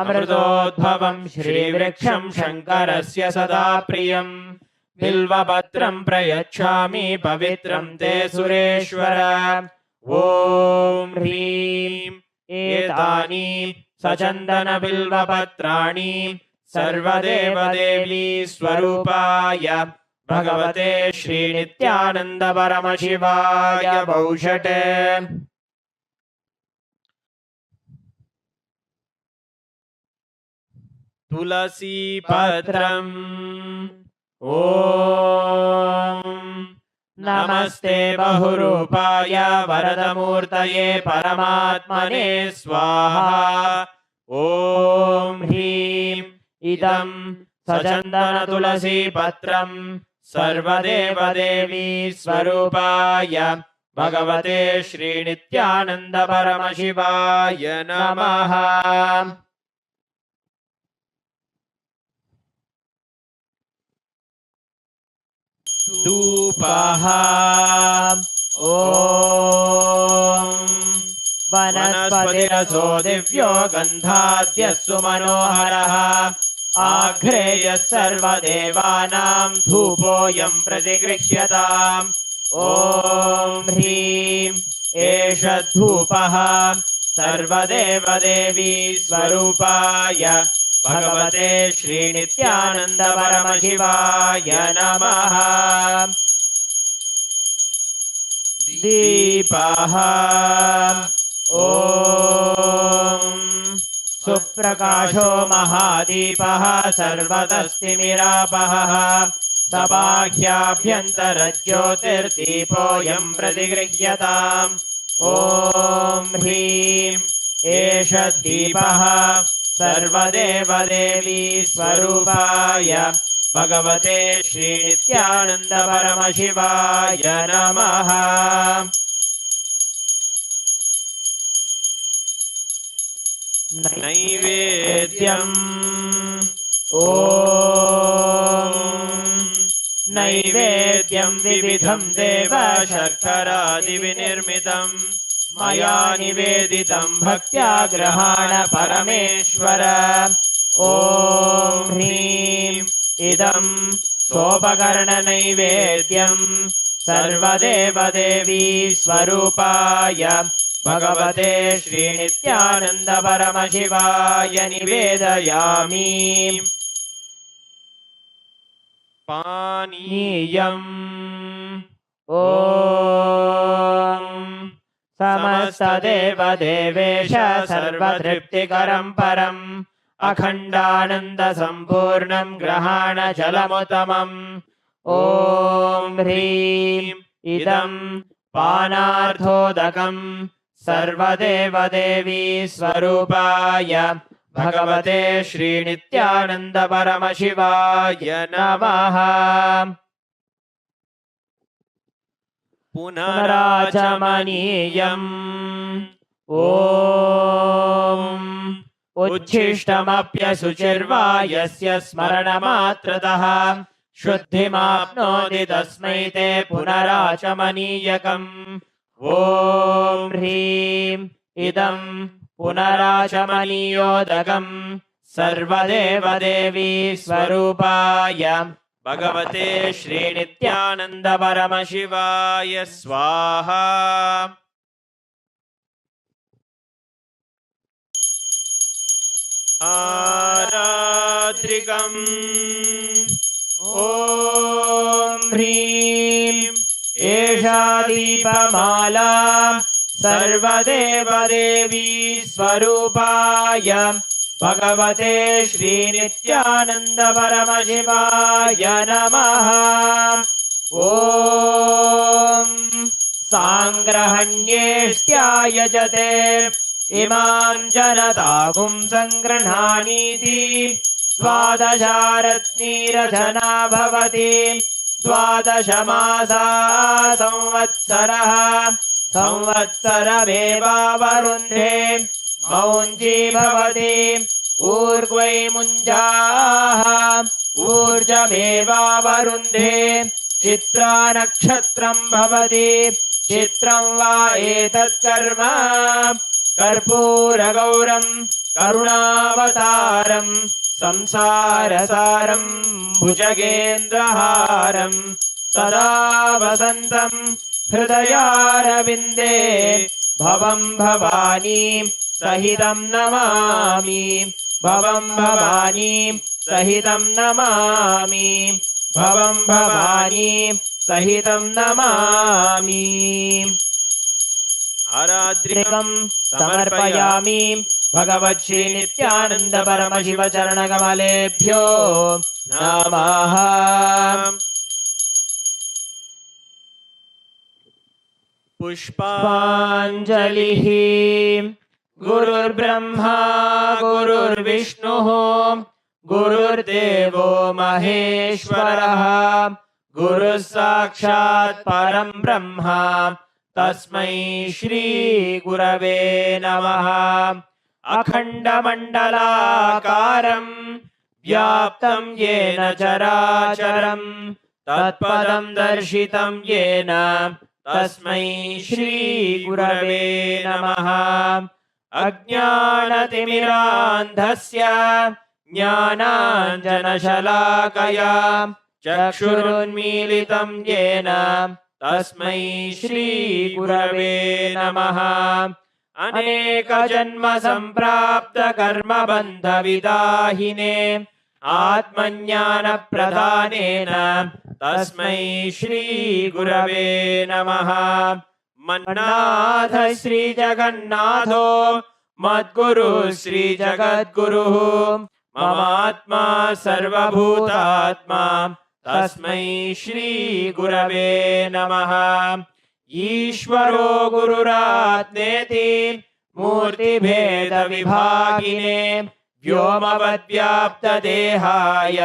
अमृतोद्भवं श्रीवृक्षं शङ्करस्य सदा प्रियम् बिल्वपत्रं प्रयच्छामि पवित्रं ते सुरेश्वर। ॐ ह्रीं एतानि सचन्दनबिल्वपत्राणि सर्वदेवदेवी स्वरूपाय भगवते श्रीनित्यानन्द परमशिवाय वौषटे। तुलसीपत्रम् ॐ नमस्ते बहुरूपाय वरदमूर्तये परमात्मने स्वाहा। ॐ ह्रीं इदं सचन्दनतुलसीपत्रं सर्वदेवदेवी स्वरूपाय भगवते श्रीनित्यानन्द परमशिवाय नमः। धूपः ॐ वनस्पतिरसो दिव्यो गन्धाद्यः सुमनोहरः आघ्रेयः सर्वदेवानां धूपोऽयं प्रतिगृह्यताम्। ॐ ह्रीं एष धूपः सर्वदेवदेवी स्वरूपाय भगवते श्रीनित्यानन्द परमशिवाय नमः। दीपः ॐ सुप्रकाशो महादीपः सर्वतस्तिमिरापहः सबाह्याभ्यन्तरज्योतिर्दीपोऽयं प्रतिगृह्यताम्। ॐ ह्रीं एष दीपः सर्वदेवदेवी स्वरूपाय भगवते श्रीनित्यानन्द परमशिवाय नमः। नैवेद्यम् ॐ नैवेद्यं विविधं देव शर्करादिविनिर्मितं मया निवेदितं भक्त्या गृहाण परमेश्वर। ॐ ह्रीं इदं सोपकरणनैवेद्यं सर्वदेवदेवी स्वरूपाय भगवते श्रीनित्यानन्दपरमशिवाय निवेदयामि। पानीयम् ॐ समस्तदेवदेवेश सर्वतृप्तिकरं परम् अखण्डानन्दसम्पूर्णं ग्रहाणजलमुत्तमम्। ॐ ह्रीं इदं पानार्थोदकम् सर्वदेवदेवी स्वरूपाय भगवते श्रीनित्यानन्दपरमशिवाय नमः। पुनराचमनीयम् ॐ उच्छिष्टमप्यशुचिर्वा यस्य स्मरणमात्रतः शुद्धिमाप्नोति तस्मै ते पुनराचमनीयकम्। ॐ ह्रीं इदं पुनराचमनीयोदकम् सर्वदेवदेवी स्वरूपाय भगवते श्रीनित्यानन्दपरमशिवाय स्वाहा। आरात्रिकम् ॐ ह्रीं एषा दीपमाला सर्वदेवदेवी स्वरूपाय भगवते श्रीनित्यानन्दपरमशिवाय नमः। ॐ साङ्ग्रहण्येष्ट्यायजते इमां जनतागुं सङ्गृह्णानीति द्वादशारत्नीरचना भवति। द्वादशमासा संवत्सरः संवत्सरमेवावरुन्धे मौञ्जी भवति। ऊर्ध्वै मुञ्जाः ऊर्जमेवावरुन्धे चित्रा नक्षत्रं भवति। चित्रं वा एतत् कर्म कर्पूरगौरं करुणावतारं संसारसारं भुजगेन्द्रहारं सदा वसन्तं हृदयारविन्दे भवं भवानी सहितं नमामि। भवं भवानी सहितं नमामि। भवं भवानी सहितं नमामि। आरात्रिकं समर्पयामि भगवत् श्रीनित्यानन्दपरमशिवचरणकमलेभ्यो नमः। पुष्पाञ्जलिः। गुरुर्ब्रह्मा गुरुर्विष्णुः गुरुर्देवो महेश्वरः गुरुः साक्षात् परं ब्रह्म तस्मै श्री गुरवे नमः। अखण्डमण्डलाकारं व्याप्तं येन चराचरं तत्पदं दर्शितं येन तस्मै श्री गुरवे नमः। अज्ञानतिमिरान्धस्य ज्ञानाञ्जनशलाकया चक्षुरुन्मीलितं येन तस्मै श्री गुरवे नमः। अनेकजन्म सम्प्राप्त कर्मबन्धविदाहिने आत्मज्ञानप्रदानेन तस्मै श्री गुरवे नमः। मन्नाथ श्रीजगन्नाथो मद्गुरु श्रीजगद्गुरुः ममात्मा सर्वभूतात्मा तस्मै श्री गुरवे नमः। ईश्वरो गुरुरात्मेति मूर्तिभेदविभागिने व्योमवद्व्याप्तदेहाय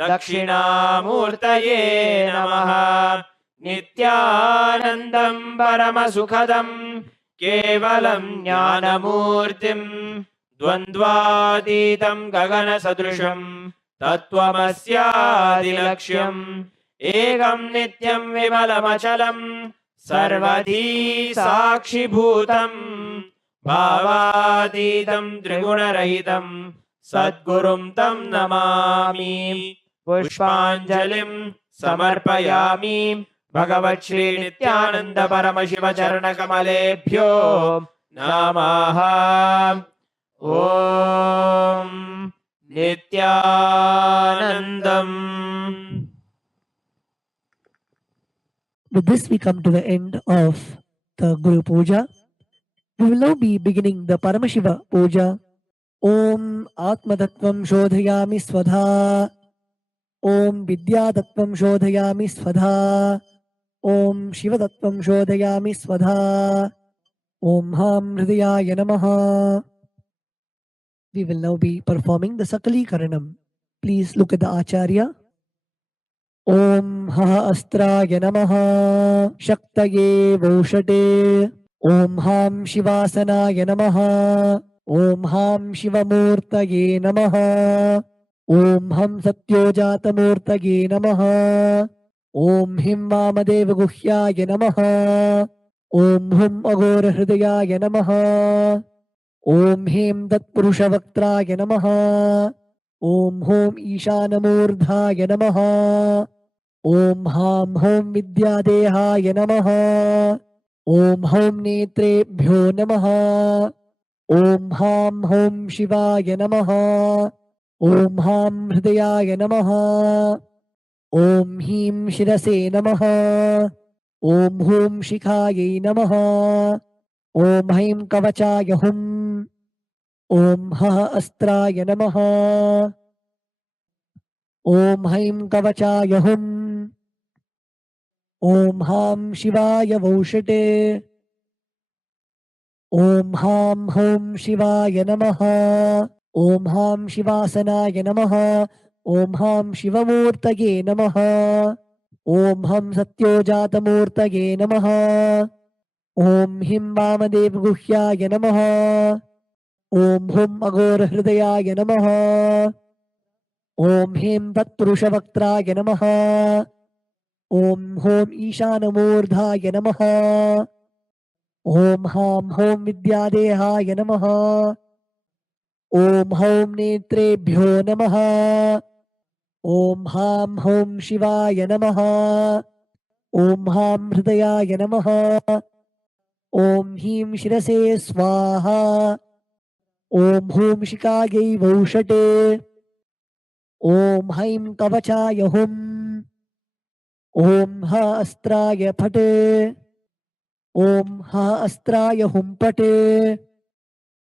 दक्षिणामूर्तये नमः। नित्यानन्दं परमसुखदं केवलं ज्ञानमूर्तिं द्वन्द्वातीतं गगनसदृशं तत्त्वमस्यादिलक्ष्यम् एकं नित्यं विमलमचलं सर्वधी साक्षिभूतं भावातीतं त्रिगुणरहितं सद्गुरुं तं नमामि पुष्पाञ्जलिं समर्पयामि भगवत् श्री नित्यानंद परमशिव चरणकमलेभ्यो नमः। ॐ नित्यानन्दम्। With this, we come to the end of the Guru Puja. We will now be beginning the Paramashiva Puja. Om Atmatattvam Shodhayami Swadha. Om Vidyatattvam Shodhayami Swadha. Om Shivatattvam Shodhayami Swadha. Om Ham Hridayaya Namaha. We will now be performing the Sakali Karanam. Please look at the Acharya. Om Ha Astraya Namaha Shaktaye Voshate. Om Ham Shivasanaya Namaha. Om Ham Shivamurtaye Namaha. Om Ham Satyojatamurtaye Namaha. Om Him Vamadeva Guhyaya Namaha. Om Hum Agora Hridayaya Namaha. Om Him Tatpurushavaktraya Namaha. Om Hum Ishanamurdhaya Namaha. Om Ham Hum Vidyadehaya Namaha. Om Hum Netrebhyo Namaha. Om Ham Hum Shivaya Namaha. Om Ham Hridayaya Namaha. Om Him Shirase Namaha. Om Hum Shikhaye Namaha. Om Haim Kavachaya Hum. Om Ha Astraya Namaha. Om Haim Kavachaya Hum. Om Ham Shivaya Voshate. Om Ham Hum Shivaya Namaha. Om Ham Shivasanaya Namaha. Om Ham Shivamurtaye Namaha. Om Ham Satyojatamurtaye Namaha. Om Him Vamadev Guhyaya Namaha. Om Hum Agora Hridayaya Namaha. Om Him Tatpurushavaktraya Namaha. Om Hum Ishanamurdhaya Namaha. Om Ham Hum Vidyadehaya Namaha. Om Hum Netrebhyo Namaha. Om Ham Hum Shivaya Namaha. Om Ham Hridayaya Namaha. Om Him Shirase Swaha. Om Hum Shikayai Voshate. Om Haim Kavachaya Hum. Om Ha Astraya Phate. Om Ha Astraya Hum Pate.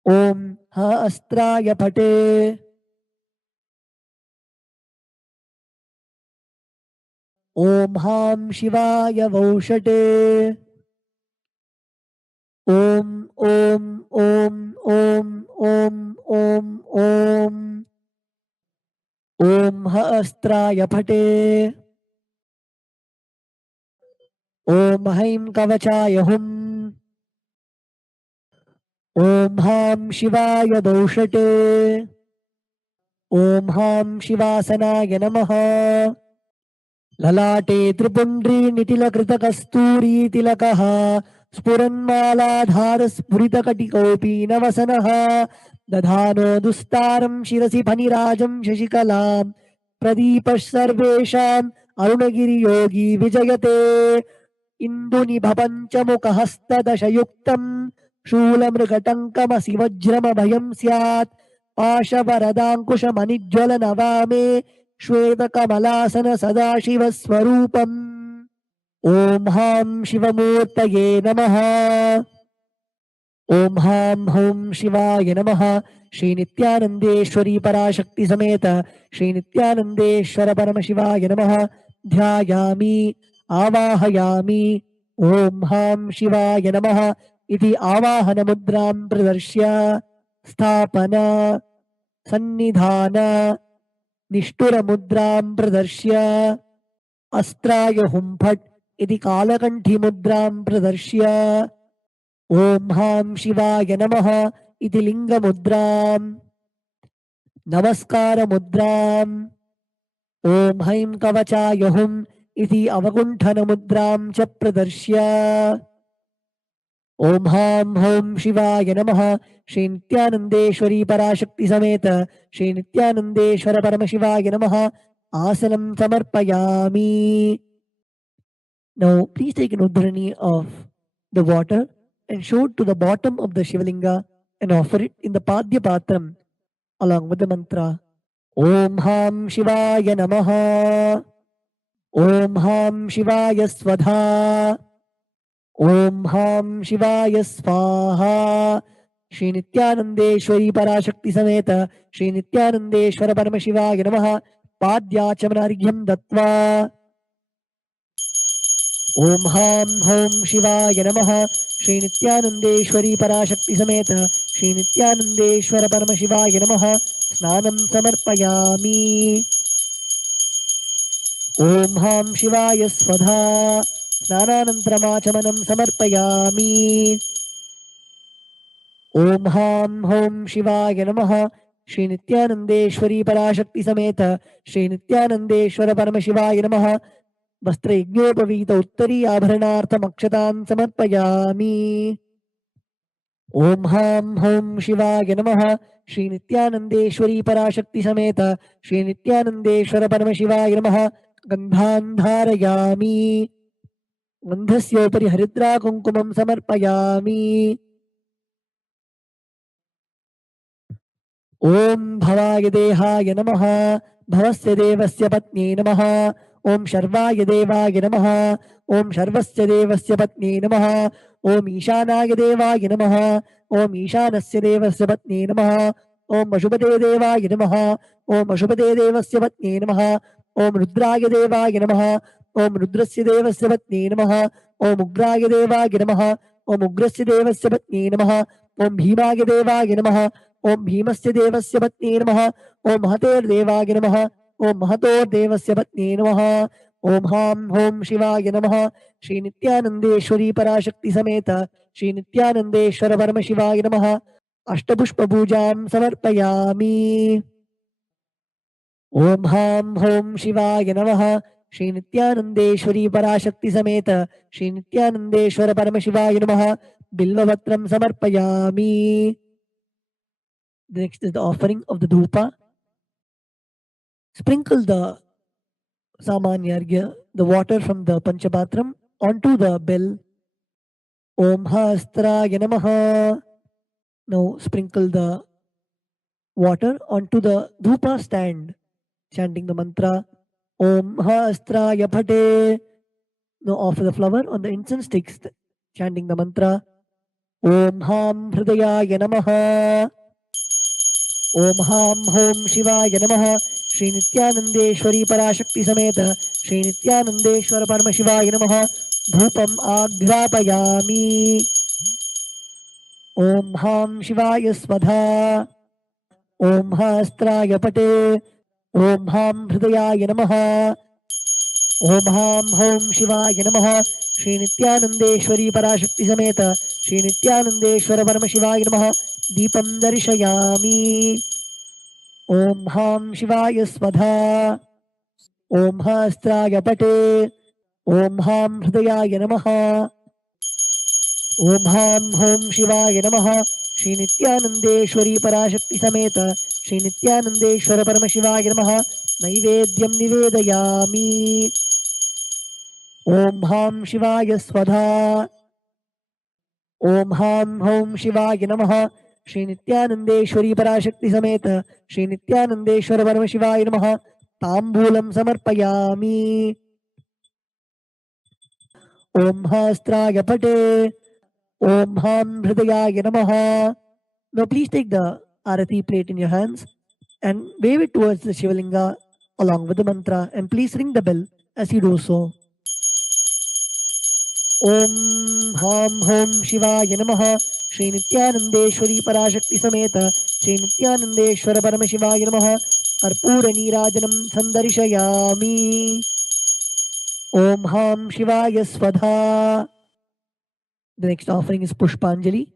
Om Ha Astraya Phate. Om Ham Shivaya Voshate. Om Om Om Om Om Om Om. Om Ha Astraya Phate. Om Haim Kavachaya Hum. Om Ham Shivaya Doshate. Om Ham Shivasanaya Namaha. Lalate Tripundri Nitila Krita Kasturi Tilakaha. Spuranmaladhara Spuritakatikaupi Navasanaha. Dadhano Dustaram Shirasi Panirajam Shashikalam. Pradipash Sarvesham Arunagiri Yogi Vijayate. Induni Bhapanchamuka Hasta Dashayuktam. Shulamrikatankamasi Vajrama Bhayam Syat. Pashavaradankusha Manijwala Navame. Shvedakamalasana Sadashiva Swarupam. Om Ham Shivamurtaye Namaha. Om Ham Hum Shivaya Namaha. Shri Nithyanandeshwari Parashakti Sameta Shri Nithyanandeshwara Paramashivaya Namaha. Dhyayami Avahayami. Om Ham Shivaya Namaha. Iti Avahana Mudram Pradarshya. Sthapana Sannidhana Nishtura Mudram Pradarshya. Astraya Hum Phat Iti Kalakanthi Mudram Pradarshya. Om Ham Shivaya Namaha. Iti Linga Mudram. Namaskara Mudram. Om Haim Kavachaya Hum. इति अवकुण्ठनमुद्रां च प्रदर्श्य ॐ हां हौं शिवाय नमः श्री नित्यानन्देश्वरी पराशक्ति समेत श्री नित्यानन्देश्वर परमशिवाय नमः आसनं समर्पयामि. Now please take an udharani of the water and show it to the bottom of the Shivalinga and offer it in the Padya Patram along with the mantra Om Ham Shivaya Namaha Om Ham Shivaya Svadha Om Ham Shivaya Svaha. Shri Nithyanandeshwari Parashakti Sameta Shri Nithyanandeshwara Paramashivaya Namaha Padyachamaryam Dattva Om Ham Hom Shivaya Namaha Shri Nithyanandeshwari Parashakti Sameta Shri Nithyanandeshwara Paramashivaya Namaha Snanam Samarpayami. Om Ham Shivaya Svadha Snananantramachamanan Samarpayami. Om Ham Hom Shivaya Namaha Shri Nithyanandeshwari Parashakti Sameta Shri Nithyanandeshwara Paramashivaya Namaha वस्त्रयज्ञोपवीत उत्तरी आभरणार्थमक्षतान् समर्पयामि. ॐ हां हौं शिवाय नमः श्री नित्यानन्देश्वरी पराशक्ति समेत श्री नित्यानन्देश्वर परमशिवाय नमः. गन्धान् धारयामि. गन्धस्योपरि हरिद्रा कुङ्कुमं समर्पयामि. ॐ भवाय देहाय नमः भवस्य देवस्य पत्न्यै नमः. ॐ शर्वाय देवाय नमः. ॐ शर्वस्य देवस्य पत्न्यै नमः. ॐ ईशानाय देवाय नमः. ॐ ईशानस्य देवस्य पत्न्यै नमः. ॐ अशुभदे देवाय नमः. ॐ अशुभदे देवस्य पत्न्यै नमः. ॐ रुद्राय देवाय नमः. ॐ रुद्रस्य देवस्य पत्न्यै नमः. ॐ उग्राय देवाय नमः. ॐ उग्रस्य देवस्य पत्न्यै नमः. ॐ भीमाय देवाय नमः. ॐ भीमस्य देवस्य पत्न्यै नमः. ॐ महतेर्देवाय नमः. ॐ महतोर्देवस्य पत्न्यै नमः. ॐ हां हौं शिवाय नमः श्री नित्यानन्देश्वरी पराशक्ति समेत श्री नित्यानन्देश्वर परमशिवाय नमः. अष्टपुष्पपूजां समर्पयामि. ॐ हां हौं शिवाय नमः श्री नित्यानन्देश्वरी पराशक्ति समेत श्री नित्यानन्देश्वर परमशिवाय नमः. बिल्वपत्रं समर्पयामि. Next is the offering of the dhupa. Sprinkle the samanyargya, the water from the panchapatram, onto the bell. Om Hastraya Namaha. Now sprinkle the water onto the dhupa stand, chanting the mantra Om Hastraya Phate. Now offer the flower on the incense sticks, chanting the mantra Om Ham Hridayaya Namaha. Om Ham Hom Shivaya Namaha Shri Nithyanandeshwari Parashakti Sameta Shri Nithyanandeshwara Paramashivaya Namaha. Dhupam Aghrapayami. Om Ham Shivaya Svadha. Om Hastraya Pate. Om Ham Hridayaya Namaha. Om Ham Hom Shivaya Namaha Shri Nithyanandeshwari Parashakti Sameta Shri Nithyanandeshwara Paramashivaya Namaha. Deepam Darshayami. Om Ham Shivaya Svadha. Om Hastraya Pate. Om Ham Hridayaya Namaha. Om Ham Hom Shivaya Namaha Shri Nithyanandeshwari Parashakti Sameta Shri Nithyanandeshwara Paramashivaya Namaha. Naivedyam Nivedayami. Om Ham Shivaya Svadha. Om Ham Hom Shivaya Namaha Shri Nithyanandeshwari Parashakti Sameta Shri Nithyanandeshwara Paramashivaya Namaha. Tambulam Samarpayami. Om Hastraya Pate. Om Ham Hridayaya Namaha. Now please take the arati plate in your hands and wave it towards the Shivalinga along with the mantra, and please ring the bell as you do so. Om Ham Hom Shivaya Namaha Shri Nithyanandeshwari Parashakti Sameta Shri Nithyanandeshwara Paramashivaya Namaha. Karpura Neerajanam Sandarishayami. Om Ham Shivaya Svadha. The next offering is Pushpanjali.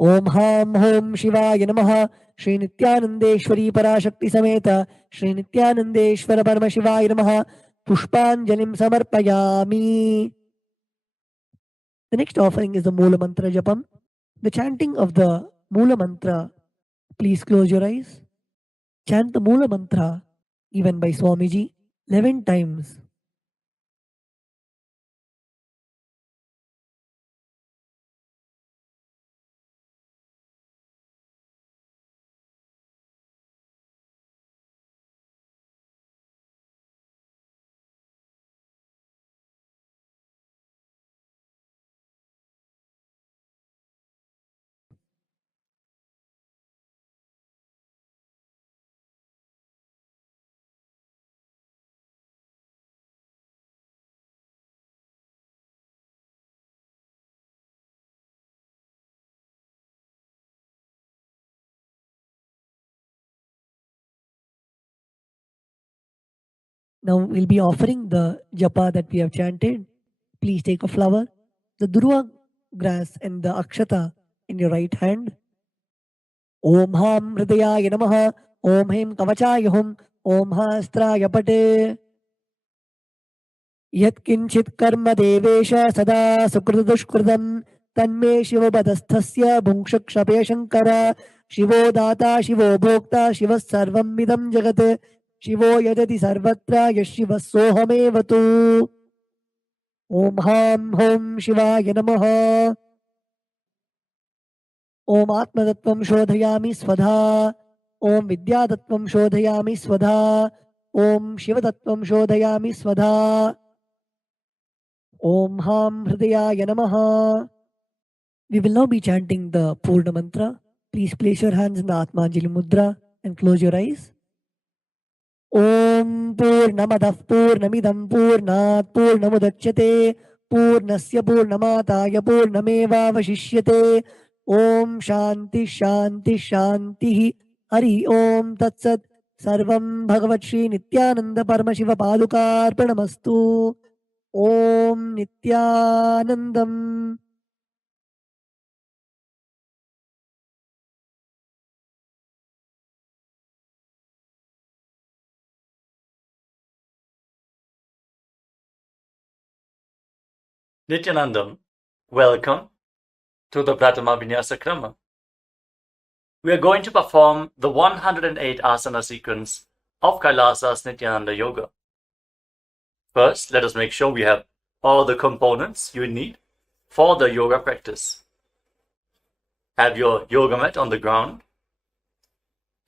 ओम हां होम शिवाय नमः। श्री नित्यानंदेश्वरी पराशक्ति समेत श्री नित्यानंदेश्वर परमशिवाय नमः। पुष्पांजलिं समर्पयामि. The next offering is the Moola Mantra Japam. The chanting of the Moola Mantra. Please close your eyes. Chant the Moola Mantra given by Swamiji 11 times. Now we'll be offering the japa that we have chanted. Please take a flower, the durva grass and the akshata in your right hand. Om Ham Hridayaya Namaha. Om Hem Kavachaya Hum. Om Hastraya Pate. Yatkinchit karma devesha sada sukrudushkrudam tanme shivabadasthasya bhungshakshapya shankara shivo data shivo bhokta shivas sarvam midam jagat शिवो यजति सर्वत्र यशिवः सोऽहमेव तु. ओम हां होम शिवाय नमः. ओम आत्मतत्त्वं शोधयामि स्वधा. ओम विद्यातत्त्वं शोधयामि स्वधा. ओम शिवतत्त्वं शोधयामि स्वधा. ओम हां हृदयाय नमः. We will now be chanting the Purna Mantra. Please place your hands in the Atmanjali Mudra and close your eyes. Om Purnamadah Purnamidam Purnat Purnamudachyate Purnasya Purnamataya Purnamevavashishyate. Om Shanti Shanti Shanti. Hari Om Tat Sat. Sarvam Bhagavat Shri Nithyananda Paramashiva Padukarpanamastu. Om Nithyanandam. Nithyanandam, welcome to the Prathama Vinyasa Krama. We are going to perform the 108 asana sequence of KAILASA's Nithyananda Yoga. First, let us make sure we have all the components you need for the yoga practice. Have your yoga mat on the ground.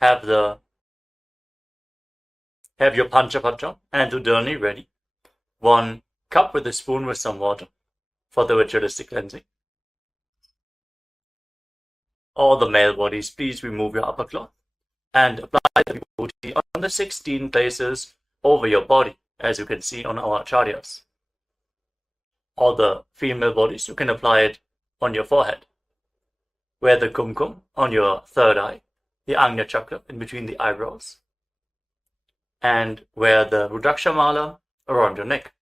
Have your Panchapatra and Udani ready. 1 cup with a spoon with some water for the ritualistic cleansing. All the male bodies, please remove your upper cloth and apply the vibhuti on the 16 places over your body, as you can see on our acharyas. All the female bodies, you can apply it on your forehead. Wear the kumkum on your third eye, the Ajna chakra in between the eyebrows, and wear the Rudraksha mala around your neck.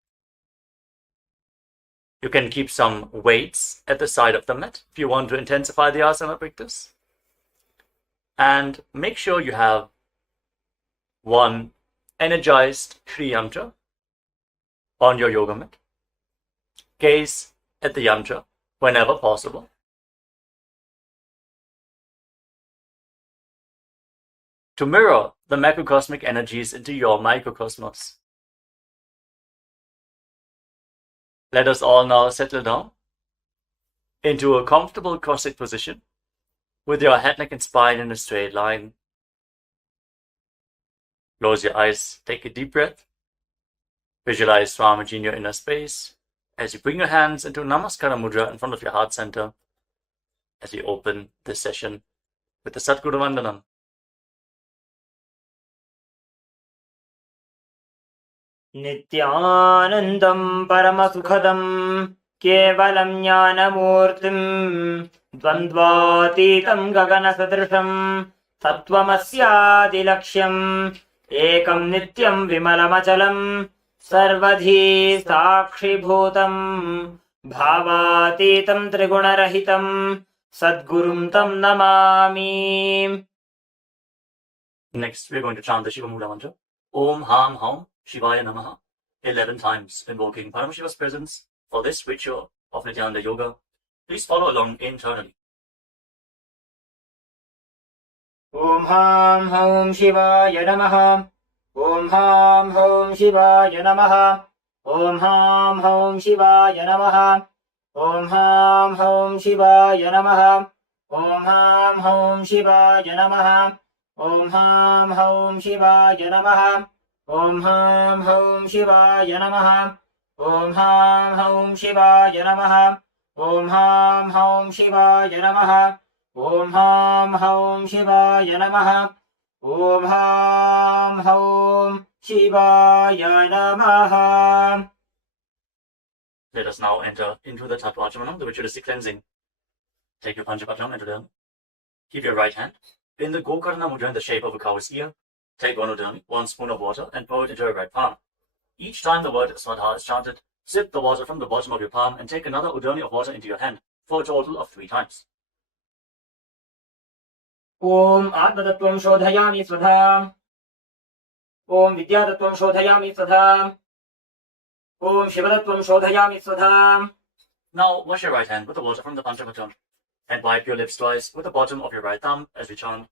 You can keep some weights at the side of the mat if you want to intensify the asana practice. And make sure you have 1 energized Shri Yantra on your yoga mat. Gaze at the yantra whenever possible. To mirror the macrocosmic energies into your microcosmos. Let us all now settle down into a comfortable cross-legged position with your head, neck and spine in a straight line. Close your eyes, take a deep breath. Visualize Swamiji in your inner space as you bring your hands into Namaskara Mudra in front of your heart center as we open this session with the Satguru Vandanam. नित्यानन्दं परमसुखदं केवलं ज्ञानमूर्तिं द्वन्द्वातीतं गगनसदृशं तत्त्वमस्यादिलक्ष्यम् एकं नित्यं विमलमचलं सर्वधी साक्षिभूतं भावातीतं त्रिगुणरहितं Sadgurum tam namami. Next, we're going to chant the Shiva Mula mantra. Om Ham Haum Shivaya Namaha 11 times, invoking Paramashiva's presence for this ritual of Nithyananda Yoga. Please follow along internally. Om Ham Haum Shivaya Namaha. Om Ham Haum Shivaya Namaha. Om Ham Haum Shivaya Namaha. Om Ham Haum Shivaya Namaha. Om Ham Haum Shivaya Namaha. Om Ham Haum Shivaya Namaha. Om Ham Haum Shivaya Namaha. Om Ham Haum Shivaya Namaha. Om Ham Haum Shivaya Namaha. Om Ham Haum Shivaya Namaha. Om Ham Haum Shivaya Namaha. Let us now enter into the Tattvachamanam, the ritualistic cleansing. Take your Panchapatram and Udani. Keep your right hand in the Gokarna Mudra in the shape of a cow's ear. Take one Udani, 1 spoon of water, and pour it into your right palm. Each time the word Swadha is chanted, sip the water from the bottom of your palm and take another Udani of water into your hand, for a total of 3 times. Om Atmatattvam Shodhayami Svadha. Om Vidyatattvam Shodhayami Svadha. Om Shivatattvam Shodhayami Svadha. Now wash your right hand with the water from the Panchapatram and wipe your lips twice with the bottom of your right thumb as we chant